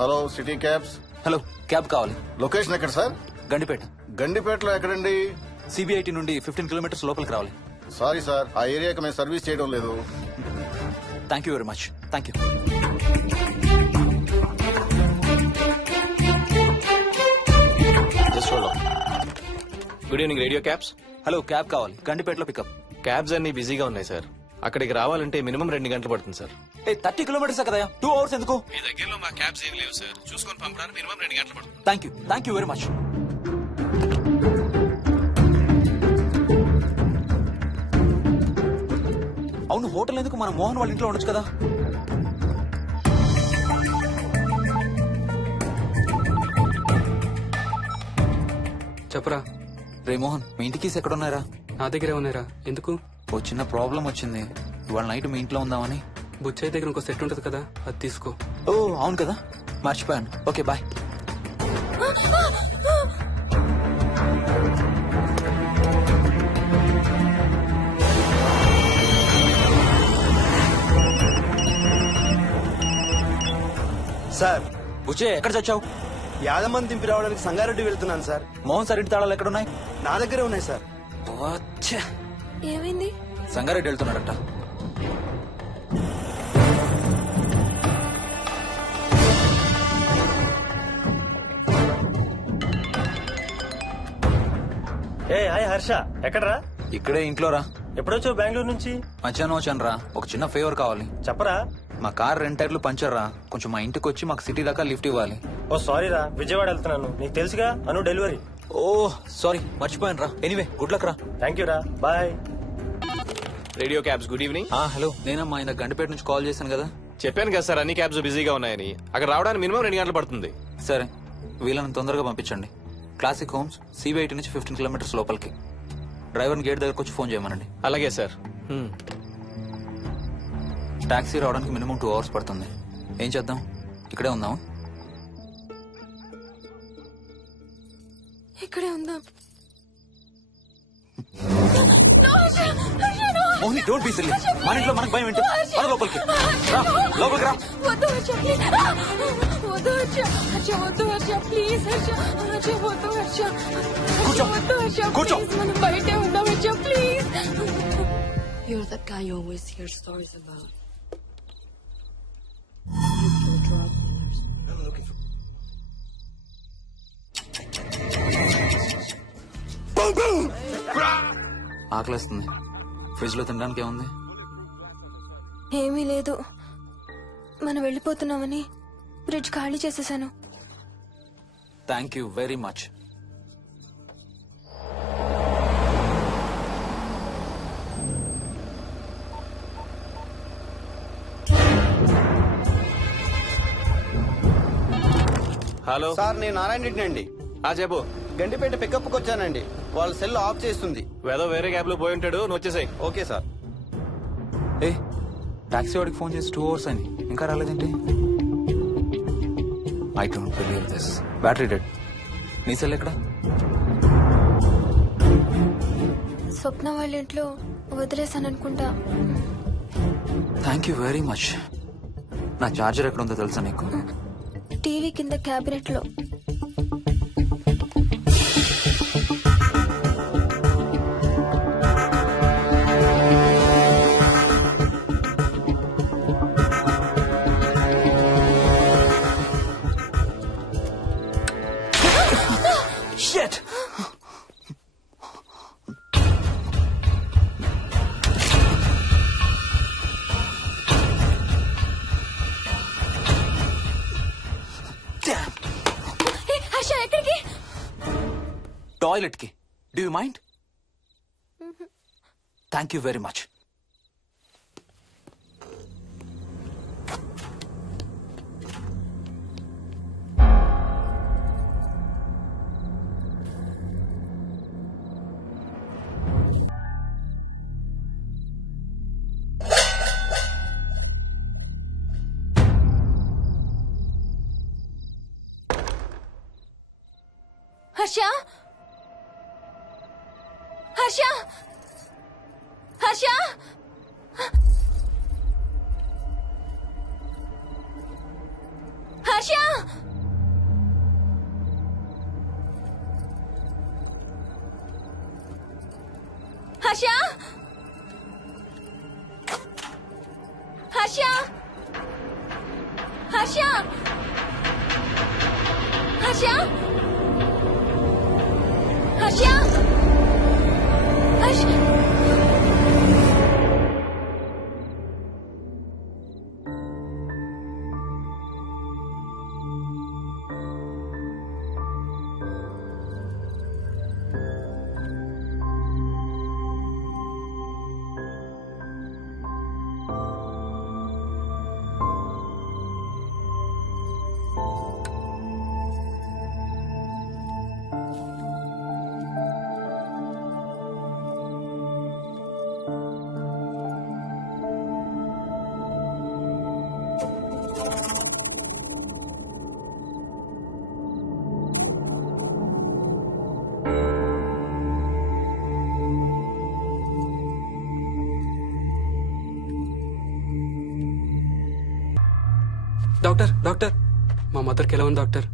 Hello, city cabs. Hello, cab కావాలి. లొకేషన్ ఎక్కడ సార్? గండిపేట. గండిపేటలో ఎక్కడండి? సిబిఐటి నుండి 15 కిలోమీటర్స్ లోపలికి రావాలి. సారీ సార్, ఆ ఏరియాకి మేము సర్వీస్ చేయడం లేదు. Thank you very much. Thank you. Good evening radio cabs. Hello, cab కావాలి. గండిపేటలో పికప్. క్యాబ్స్ అన్ని బిజీగా ఉన్నాయి సార్. అక్కడికి రావాలంటే మినిమం 2 గంటలు పడుతుంది సార్. 30 కిలోమీటర్స్ కదా, 2 అవర్స్ ఎందుకు? మీ దగ్గరలో మా క్యాబ్స్ ఏం లేవు సార్. చూసుకొని పంపడానికి మినిమం 2 గంటలు పడుతుంది. Thank you very much. అవును, హోటల్ ఎందుకు? మన మోహన్ వాళ్ళ ఇంట్లో ఉండొచ్చు కదా. చెప్పరా. రే మోహన్, మీ ఇంటి కీస్ ఎక్కడ ఉన్నారా? నా దగ్గరే ఉన్నారా. ఎందుకు? ఓ చిన్న ప్రాబ్లం వచ్చింది. ఇవాళ నైట్ మీ ఇంట్లో ఉందామని. బుచ్చయ్య దగ్గర ఇంకో సెట్ ఉంటది కదా, అది తీసుకో. ఓ అవును కదా, మర్చిపోయాను. Okay bye. సార్, బుచ్చే ఎక్కడ చచ్చావు? యాదమ్మని దింపి రావడానికి సంగారెడ్డి వెళ్తున్నాను సార్. మోహన్ సార్ ఇంటి తాళాలు ఎక్కడున్నాయి? నా దగ్గరే ఉన్నాయి సార్. ఏమైంది? సంగారెడ్డి వెళ్తున్నాడట. హాయ్ హర్ష, ఎక్కడరా? ఇక్కడే ఇంట్లో రా. ఎప్పుడొచ్చావు బెంగళూరు నుంచి? మధ్యాహ్నం వచ్చాను రా. ఒక చిన్న ఫేవర్ కావాలి. చెప్పరా. మా కార్ 2 టైర్లు పంచర్ రా. కొంచెం మా ఇంటికి వచ్చి మాకు సిటీ దాకా లిఫ్ట్ ఇవ్వాలి. ఓ సారీ రా, విజయవాడ వెళ్తున్నాను. నీకు తెలుసుగా, అను డెలివరీ. ఓ సారీ, మర్చిపోయాను రా. ఎనీవే, గుడ్ లక్ రా. థ్యాంక్ యూ రా, bye. Radio cabs, good evening. Hello, నేనమ్మా ఇంత గండిపేట నుంచి కాల్ చేశాను కదా. చెప్పాను కదా సార్, అన్ని క్యాబ్స్ బిజీగా ఉన్నాయని. అక్కడ రావడానికి మినిమం 2 గంటలు పడుతుంది. సరే, వీళ్ళని తొందరగా పంపించండి. క్లాసిక్ హోమ్స్, సిబిఐటి నుంచి 15 కిలోమీటర్స్ లోపలికి. డ్రైవర్ని గేట్ దగ్గరకు వచ్చి ఫోన్ చేయమనండి. అలాగే సార్. టాక్సీ రావడానికి మినిమం 2 అవర్స్ పడుతుంది. ఏం చేద్దాం? ఇక్కడే ఉందాం. ఇక్కడే ఉందాం. Mohini, don't be silly. మన ఇంట్లో మనకు భయం ఏంటి? పద లోపలికి రా. లోపలికి రా. వద్దు హర్ష, ప్లీజ్. వద్దు హర్ష. హర్ష వద్దు హర్ష, ప్లీజ్ హర్ష. హర్ష వద్దు హర్ష. కూర్చో. వద్దు హర్ష, కూర్చో. ప్లీజ్. మనం బయటే ఉందాం Harsha, please. You're that guy you always hear stories about. ఆకలేస్తుంది. ఫ్రిడ్జ్ లో తినడానికి ఏముంది? ఏమీ లేదు. మనం వెళ్ళిపోతున్నామని ఫ్రిడ్జ్ ఖాళీ చేసేసాను. Thank you very much. Hello sir, నేను నారాయణ రెడ్డి అండి. చెప్పు. గండిపేట పికప్కి వచ్చానండి. వాళ్ళ సెల్ ఆఫ్ చేస్తుంది. ఏదో వేరే క్యాబ్ లో పోయి ఉంటాడు, నువ్వు వచ్చేసాయి. Okay sir. ఏ టాక్సీ వాడికి ఫోన్ చేసి 2 hours అని ఇంకా రాలేదేంటి? I don't believe this. Battery dead. నీ సెల్ ఎక్కడ? స్వప్న వాళ్ళ ఇంట్లో వదిలేసాను అనుకుంటా. Thank you very much. నా చార్జర్ ఎక్కడ ఉందో తెలుసా నీకు? టీవీ కింద క్యాబినెట్ లో. Shit! హర్ష, ఎక్కడికి? టాయిలెట్ కి. Do you mind? Thank you very much. Harsha, Harsha, Harsha, Harsha, Harsha, Harsha, Harsha, Harsha, Harsha, Harsha. Doctor, doctor, మా మదర్కి ఎలా ఉంది డాక్టర్?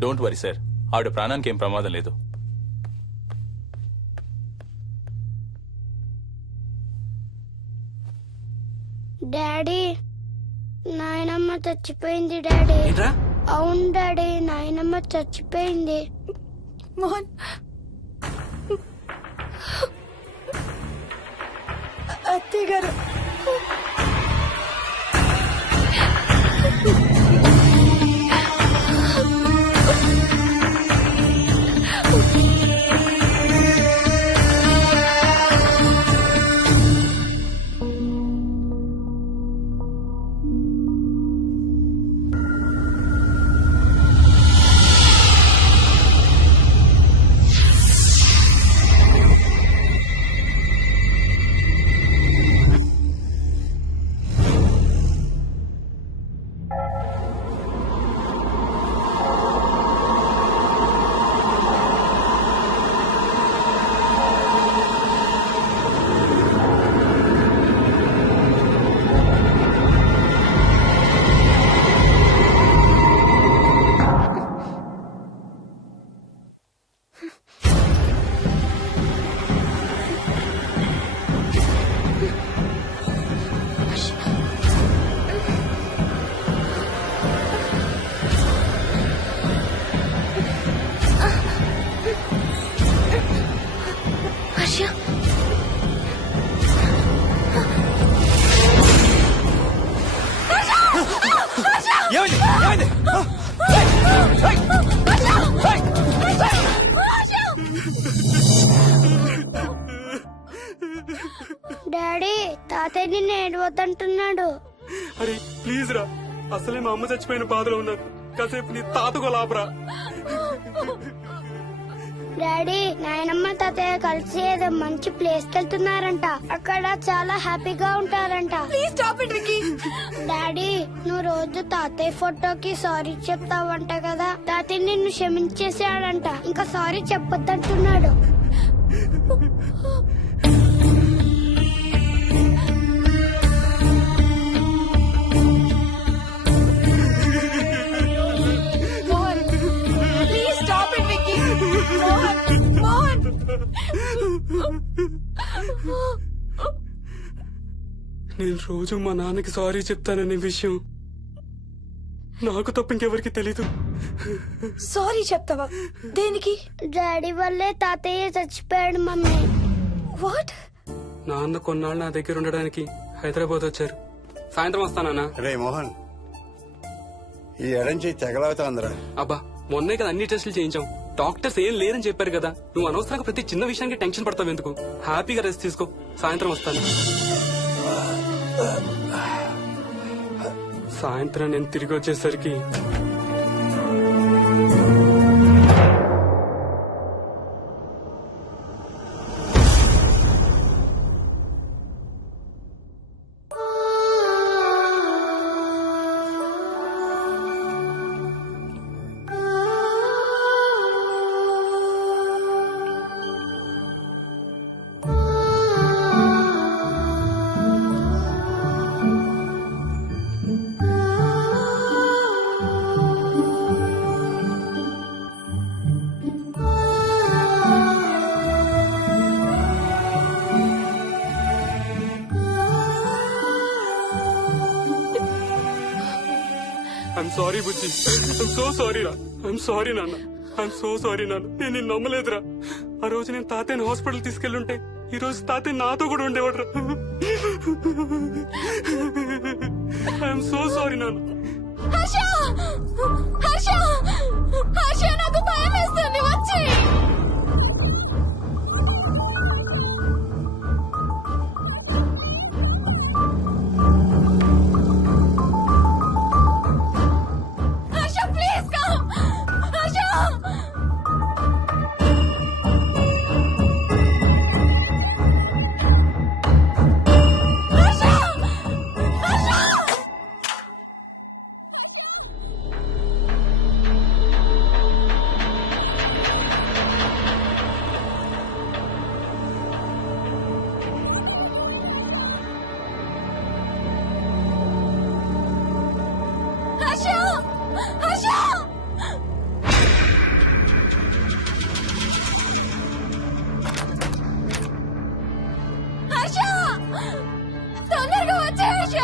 డోంట్ వరీ సార్, ఆవిడ ప్రాణానికి ఏం ప్రమాదం లేదు. డాడీ, నాయనమ్మ చచ్చిపోయింది డాడీ. ఏంట్రా? అవును డాడీ, నాయనమ్మ చచ్చిపోయింది. మోహన్, అత్తయ్య గారు. డాడీ తాతయ్య నిన్ను ఏడవద్దంటున్నాడు. అరే ప్లీజ్ రా, అసలే మా అమ్మ చచ్చిపోయిన బాధలో ఉన్నాను. కాసేపు నీ తాతకు లాభరా. డాడీ నాయనమ్మ తాతయ్య కలిసి ఏదో మంచి ప్లేస్ కి వెళ్తున్నారంట. అక్కడ చాలా హ్యాపీగా ఉంటారంట. డాడీ నువ్వు రోజు తాతయ్య ఫోటోకి సారీ చెప్తావంట కదా. తాతయ్య నిన్ను క్షమించేసాడంట. ఇంకా సారీ చెప్పొద్దంటున్నాడు. నేను రోజు మా నాన్నకి సారీ చెప్తాననే విషయం నాకు తప్ప ఇంకెవరికి తెలీదు. సారీ చెప్తావా? దేనికి? డాడీ వల్లే తాతయ్య చచ్చిపోయాడు మమ్మీ. వాట్? నాన్న కొన్నాళ్ళు నా దగ్గర ఉండడానికి హైదరాబాద్ వచ్చారు. సాయంత్రం వస్తానా? రే మోహన్, ఈ ఎడం చేయి తెగలవుతాందిరా. అబ్బా మొన్నే కదా అన్ని టెస్టులు చేయించాం. డాక్టర్స్ ఏం లేదని చెప్పారు కదా. నువ్వు అనవసరంగా ప్రతి చిన్న విషయానికి టెన్షన్ పడతావు ఎందుకు? హ్యాపీగా రెస్ట్ తీసుకో. సాయంత్రం వస్తాను. సాయంత్రం నేను తిరిగి వచ్చేసరికి I'm sorry Bujji. I'm so sorry రా. ఐఎమ్ సారీ నాన్న. ఐఎమ్ సో సారీ నాన్న. నేను నిన్ను నమ్మలేదురా. ఆ రోజు నేను తాతయ్యని హాస్పిటల్ తీసుకెళ్ళుంటే ఈ రోజు తాతయ్య నాతో కూడా ఉండేవాడు రా. ఐఎమ్ సో సారీ నాన్న. నాకు భయం వేస్తుంది. వచ్చి తొందరగా వచ్చే హర్ష.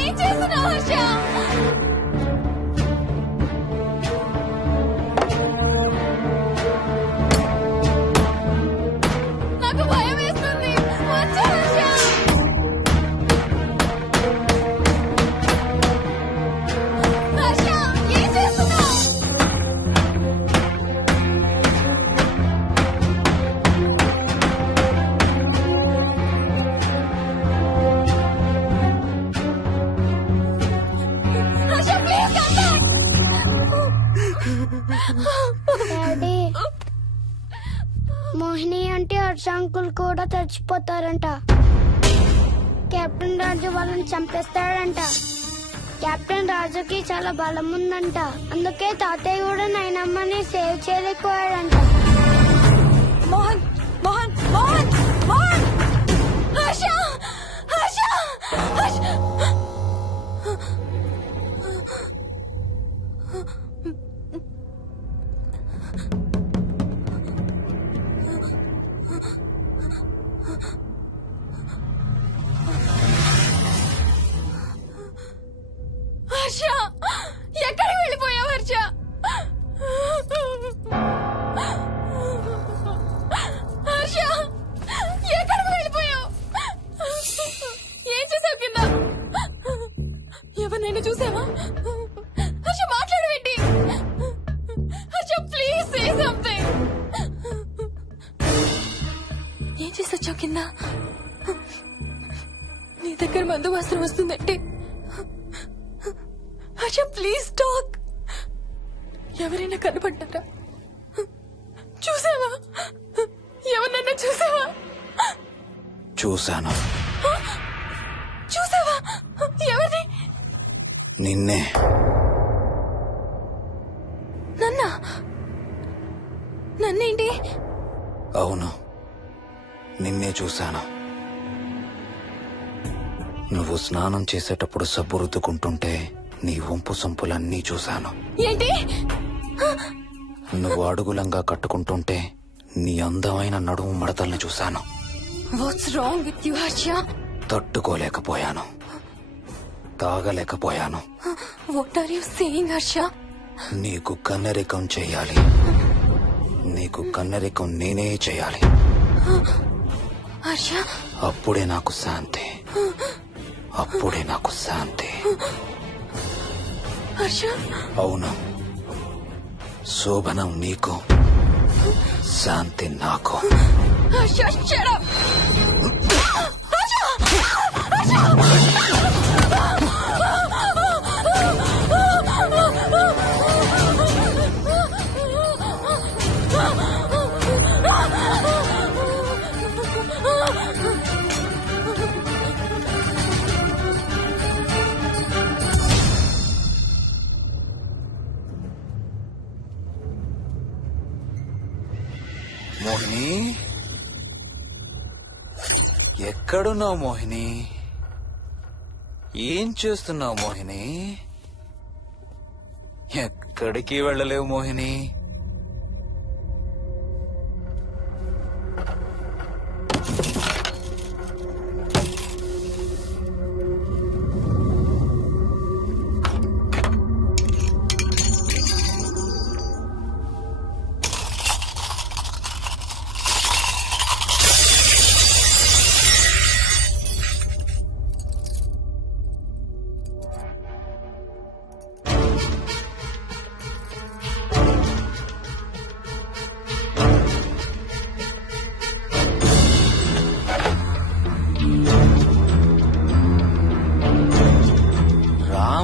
ఏం చేస్తున్నావు హర్ష? నాకు భయం వేస్తుంది. వచ్చే హర్ష. హర్ష ఏం చేస్తున్నావు? Harsha please come back. Daddy Mohini అంటే హర్ష అంకుల్ కూడా చచ్చిపోతారంట. కెప్టెన్ రాజు వాళ్ళని చంపేస్తాడంట. కెప్టెన్ రాజుకి చాలా బలం ఉందంట. అందుకే తాతయ్య కూడా నాయనమ్మని సేవ్ చేయలేకపోయాడంట. మోహన్ మోహన్ మోహన్ మోహన్. హర్ష హర్ష హర్ష. హర్ష ఎక్కడికి వెళ్ళిపోయావు హర్ష? హర్ష ఎక్కడికి వెళ్ళిపోయావు? ఎవరినైనా చూసావా? హర్ష మాట్లాడవేంటి? Harsha please say something. ఏం చేసొచ్చావు కింద? నీ దగ్గర మందు వాసన వస్తుందంటే హర్ష ప్లీజ్ టాక్. ఎవరైనా కనపడ్డారా? చూసావా? ఎవరినన్నా చూసావా? చూశాను. చూసావా? ఎవరిని? నిన్నే. నన్నేంటి? అవును, నిన్నే చూశాను. నువ్వు స్నానం చేసేటప్పుడు సబ్బు రుద్దుకుంటుంటే నీ వంపు సొంపులన్నీ చూశాను. ఏంటి? నువ్వు అడుగులంగా కట్టుకుంటుంటే నీ అందమైన నడుము మడతల్ని చూశాను. What's wrong with you Harsha? తట్టుకోలేకపోయాను, తాగలేకపోయాను. What are you saying Harsha? నీకు కన్నరికం చెయ్యాలి. నీకు కన్నరికం నేనే చేయాలి. హర్ష, అప్పుడే నాకు శాంతి. అప్పుడే నాకు శాంతి. హర్ష, అవును, శోభనం నీకు, శాంతి నాకు. Harsha, shut up. మోహిని, ఎక్కడున్నావు మోహిని? ఏం చేస్తున్నావు మోహిని? ఎక్కడికి వెళ్ళలేవు మోహిని.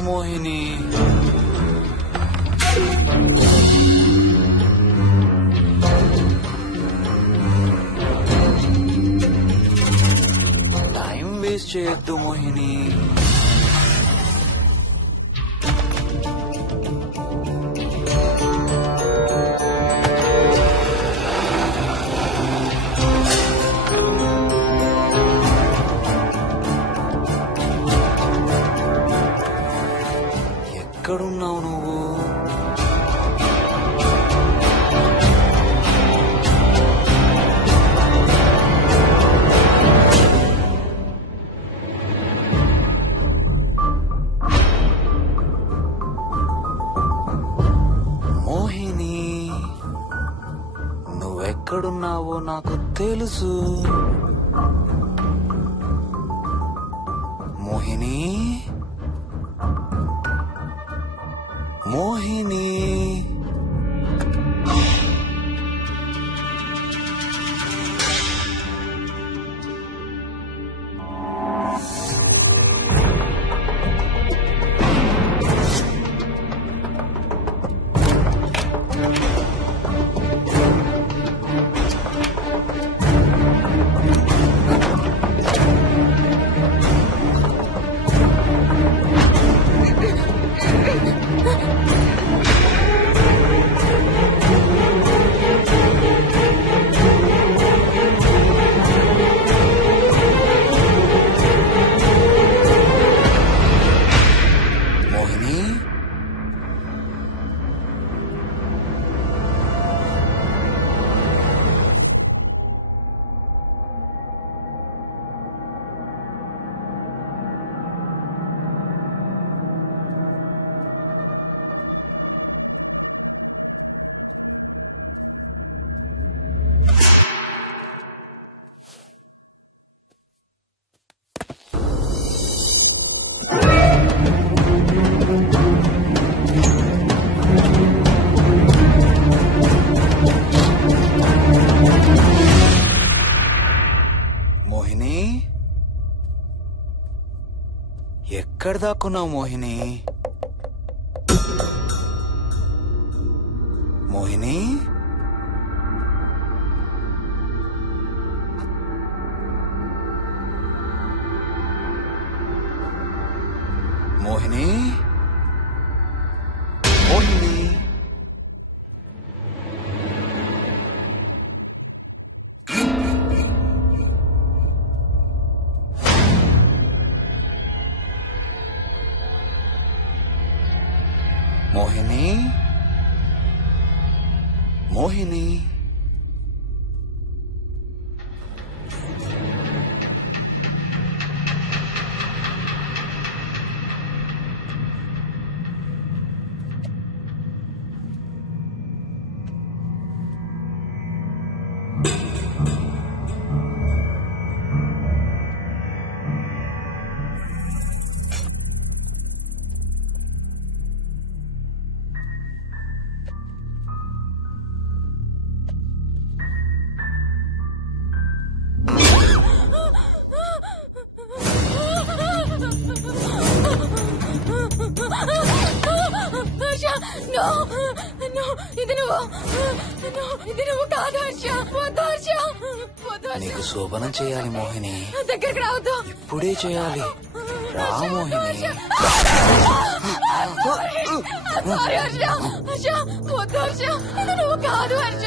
మోహిని, టైం వేస్ట్ చేయొద్దు మోహిని. ఎక్కడున్నావు నువ్వు? మోహిని, నువ్వెక్కడున్నావో నాకు తెలుసు. మోహిని, మోహిని, ఎక్కడ దాక్కున్నావు మోహిని? మోహిని, మోహిని, మోహిని. మోహిని, మోహిని. హర్ష, no, no, ఇది నువ్వు కాదు హర్ష. వద్దు హర్ష, వద్దు హర్ష. నీకు శోభనం చేయాలి మోహిని. దగ్గరికి రావద్దు. ఇప్పుడే చేయాలి. రా మోహిని. సారీ హర్ష. హర్ష, వద్దు హర్ష. ఇది నువ్వు కాదు హర్ష.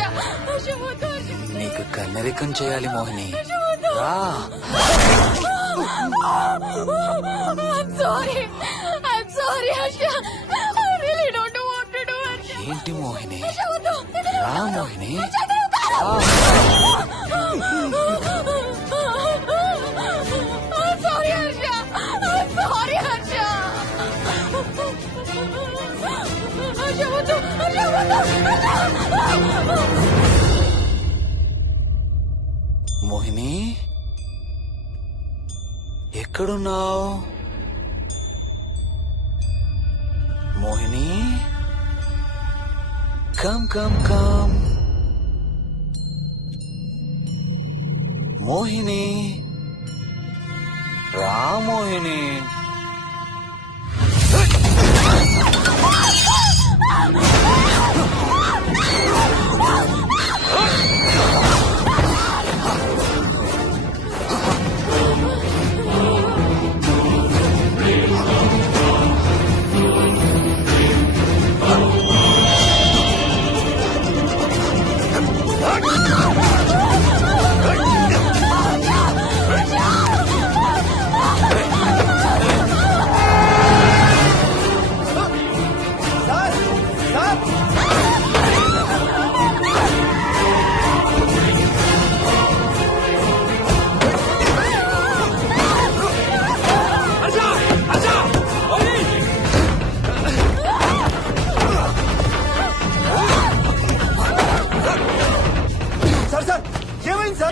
హర్ష, వద్దు హర్ష. నీకు కన్నరికం చేయాలి మోహిని. రా. I'm sorry Harsha. I really don't want to do it. ఏంటి మోహిని? Harsha, వద్దు. రా Mohini. I'm sorry Harsha. Harsha, వద్దు. Harsha, వద్దు. మోహిని, ఎక్కడున్నావు Mohini? Come come come Mohini. రా మోహిని.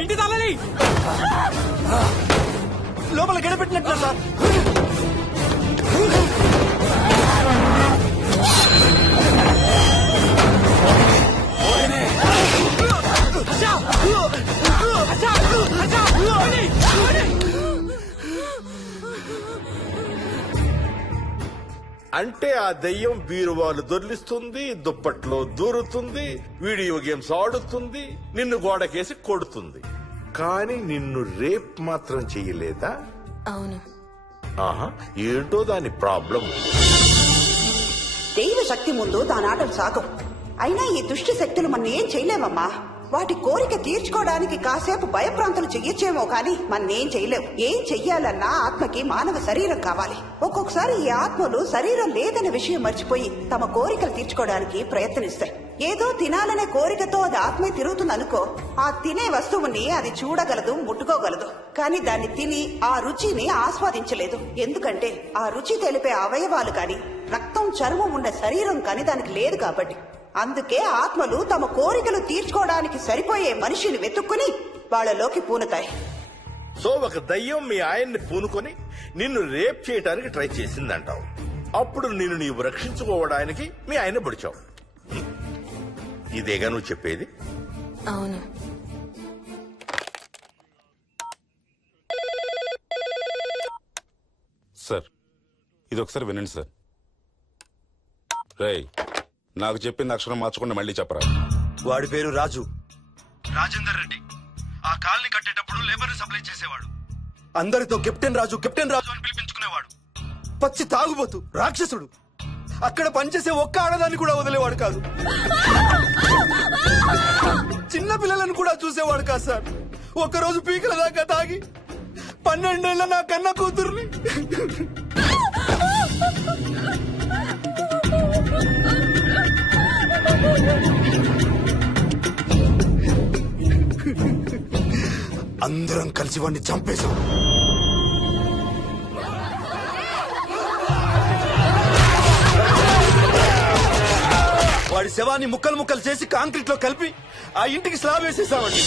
ఇంటి తాళాలి లోపల గడపెట్టినట్లు సార్. అంటే ఆ దెయ్యం బీరువాలు దొర్లిస్తుంది, దుప్పట్లో దూరుతుంది, వీడియో గేమ్స్ ఆడుతుంది, నిన్ను గోడకేసి కొడుతుంది. కానీ నిన్ను రేప్ మాత్రం చెయ్యలేదా? అవును. ఆహా, ఏంటో దాని ప్రాబ్లం. దైవ శక్తి ముందు దానాటలు సాగం. అయినా ఈ దుష్ట శక్తులు మన ఏం చేయలేమమ్మా. వాటి కోరిక తీర్చుకోవడానికి కాసేపు భయప్రాంతులు చెయ్యొచ్చేమో కానీ మన్నేం చేయలేవు. ఏం చెయ్యాలన్నా ఆత్మకి మానవ శరీరం కావాలి. ఒక్కొక్కసారి ఈ ఆత్మలు శరీరం లేదన్న విషయం మర్చిపోయి తమ కోరికలు తీర్చుకోవడానికి ప్రయత్నిస్తాయి. ఏదో తినాలనే కోరికతో అది ఆత్మే తిరుగుతుందనుకో, ఆ తినే వస్తువుని అది చూడగలదు, ముట్టుకోగలదు. కానీ దాన్ని తిని ఆ రుచిని ఆస్వాదించలేదు. ఎందుకంటే ఆ రుచి తెలిపే అవయవాలు కాని రక్తం, చర్మం ఉన్న శరీరం కాని దానికి లేదు కాబట్టి. అందుకే ఆత్మలు తమ కోరికలు తీర్చుకోవడానికి సరిపోయే మనిషిని వెతుక్కుని వాళ్ళలోకి పూనుతాయి. సో ఒక దయ్యం మీ ఆయన్ని పూనుకొని నిన్ను రేప్ చేయడానికి ట్రై చేసిందంటావు. అప్పుడు నిన్ను నీవు రక్షించుకోవడానికి మీ ఆయన పొడిచావు. ఇదేగా నువ్వు చెప్పేది? అవును. సార్, ఇది ఒకసారి వినండి సార్. రేయ్, నాకు చెప్పింది అక్షరం మార్చకుండా మళ్ళీ చెప్పరా. వాడి పేరు రాజు, రాజేందర్ రెడ్డి. ఆ కాలనీ కట్టేటప్పుడు లేబర్ సప్లై చేసేవాడు. అందరితో కెప్టెన్ రాజు అని పిలిపించుకునేవాడు. పచ్చి తాగుబోతు, రాక్షసుడు. అక్కడ పనిచేసే ఒక్క ఆడదాన్ని కూడా వదిలేవాడు కాదు. చిన్న పిల్లలను కూడా చూసేవాడు కాదు సార్. ఒక్కరోజు పీకల దాకా తాగి 12 ఏళ్ల నా కన్న కూతుర్ని అందరం కలిసి వాడిని చంపేశాం. వాడి శవాన్ని ముక్కలు ముక్కలు చేసి కాంక్రీట్ లో కలిపి ఆ ఇంటికి స్లాబ్ వేసేసామండి.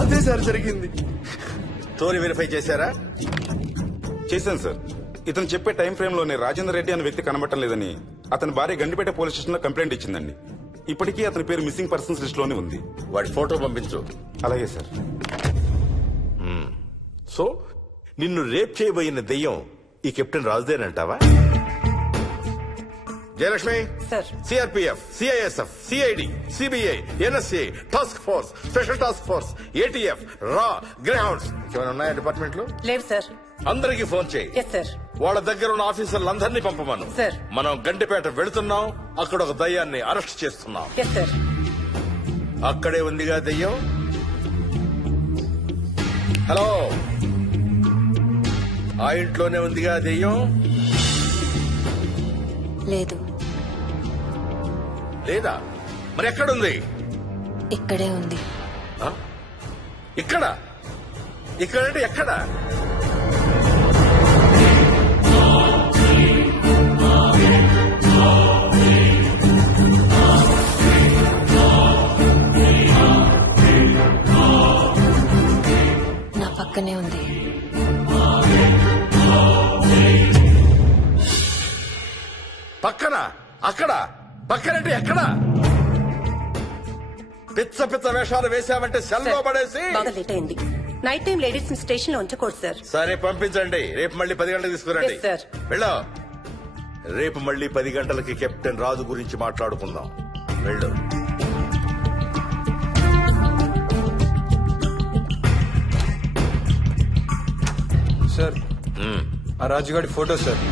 అదే సార్ జరిగింది. స్టోరీ వెరిఫై చేశారా? చేశాను సార్. ఇతను చెప్పే టైం ఫ్రేమ్ లోనే రాజేందర్ రెడ్డి అనే వ్యక్తి కనబడటం లేదని అతని భార్య గండిపేట పోలీస్ స్టేషన్ లో కంప్లైంట్ ఇచ్చిందండి. ఇప్పటికీ అతని పేరు మిస్సింగ్ పర్సన్స్ లిస్ట్ లోనే ఉంది. వాడి ఫోటో పంపించు. అలాగే సార్. సో నిన్ను రేప్ చేయబోయిన దెయ్యం ఈ కెప్టెన్ రాజుదేనంటావా? Jayalakshmi, CRPF, CISF, CID, CBI, NSA, task force, special task force, ATF, రా, గ్రేహౌండ్స్ ఏమైనా ఉన్నాయా డిపార్ట్మెంట్ లో? లేదు సార్. అందరికీ ఫోన్ చేయి. వాళ్ళ దగ్గర ఉన్న ఆఫీసర్లందరినీ పంపమను. మనం గండిపేట వెళుతున్నాం. అక్కడ ఒక దయ్యాన్ని అరెస్ట్ చేస్తున్నాం. అక్కడే ఉందిగా దయ్యం. హలో, ఆ ఇంట్లోనే ఉందిగా దెయ్యం? లేదు. లేదా? మరి ఎక్కడుంది? ఇక్కడే ఉంది. ఇక్కడ? ఇక్కడంటే ఎక్కడ? నా పక్కనే ఉంది. పక్కన? అక్కడ? పక్కనంటే ఎక్కడ? పిచ్చ పిచ్చ వేషాలు వేశామంటే సెల్లో పడేసి. బాగా లేట్ అయింది. నైట్ టైం లేడీస్ స్టేషన్ లో ఉంచకూడదు సార్. సరే పంపించండి. రేపు మళ్ళీ 10 గంటలకు తీసుకురండి. వెళ్ళు. రేపు మళ్ళీ 10 గంటలకి కెప్టెన్ రాజు గురించి మాట్లాడుకుందాం. వెళ్ళు. సార్, ఆ రాజుగాడి ఫోటో సార్.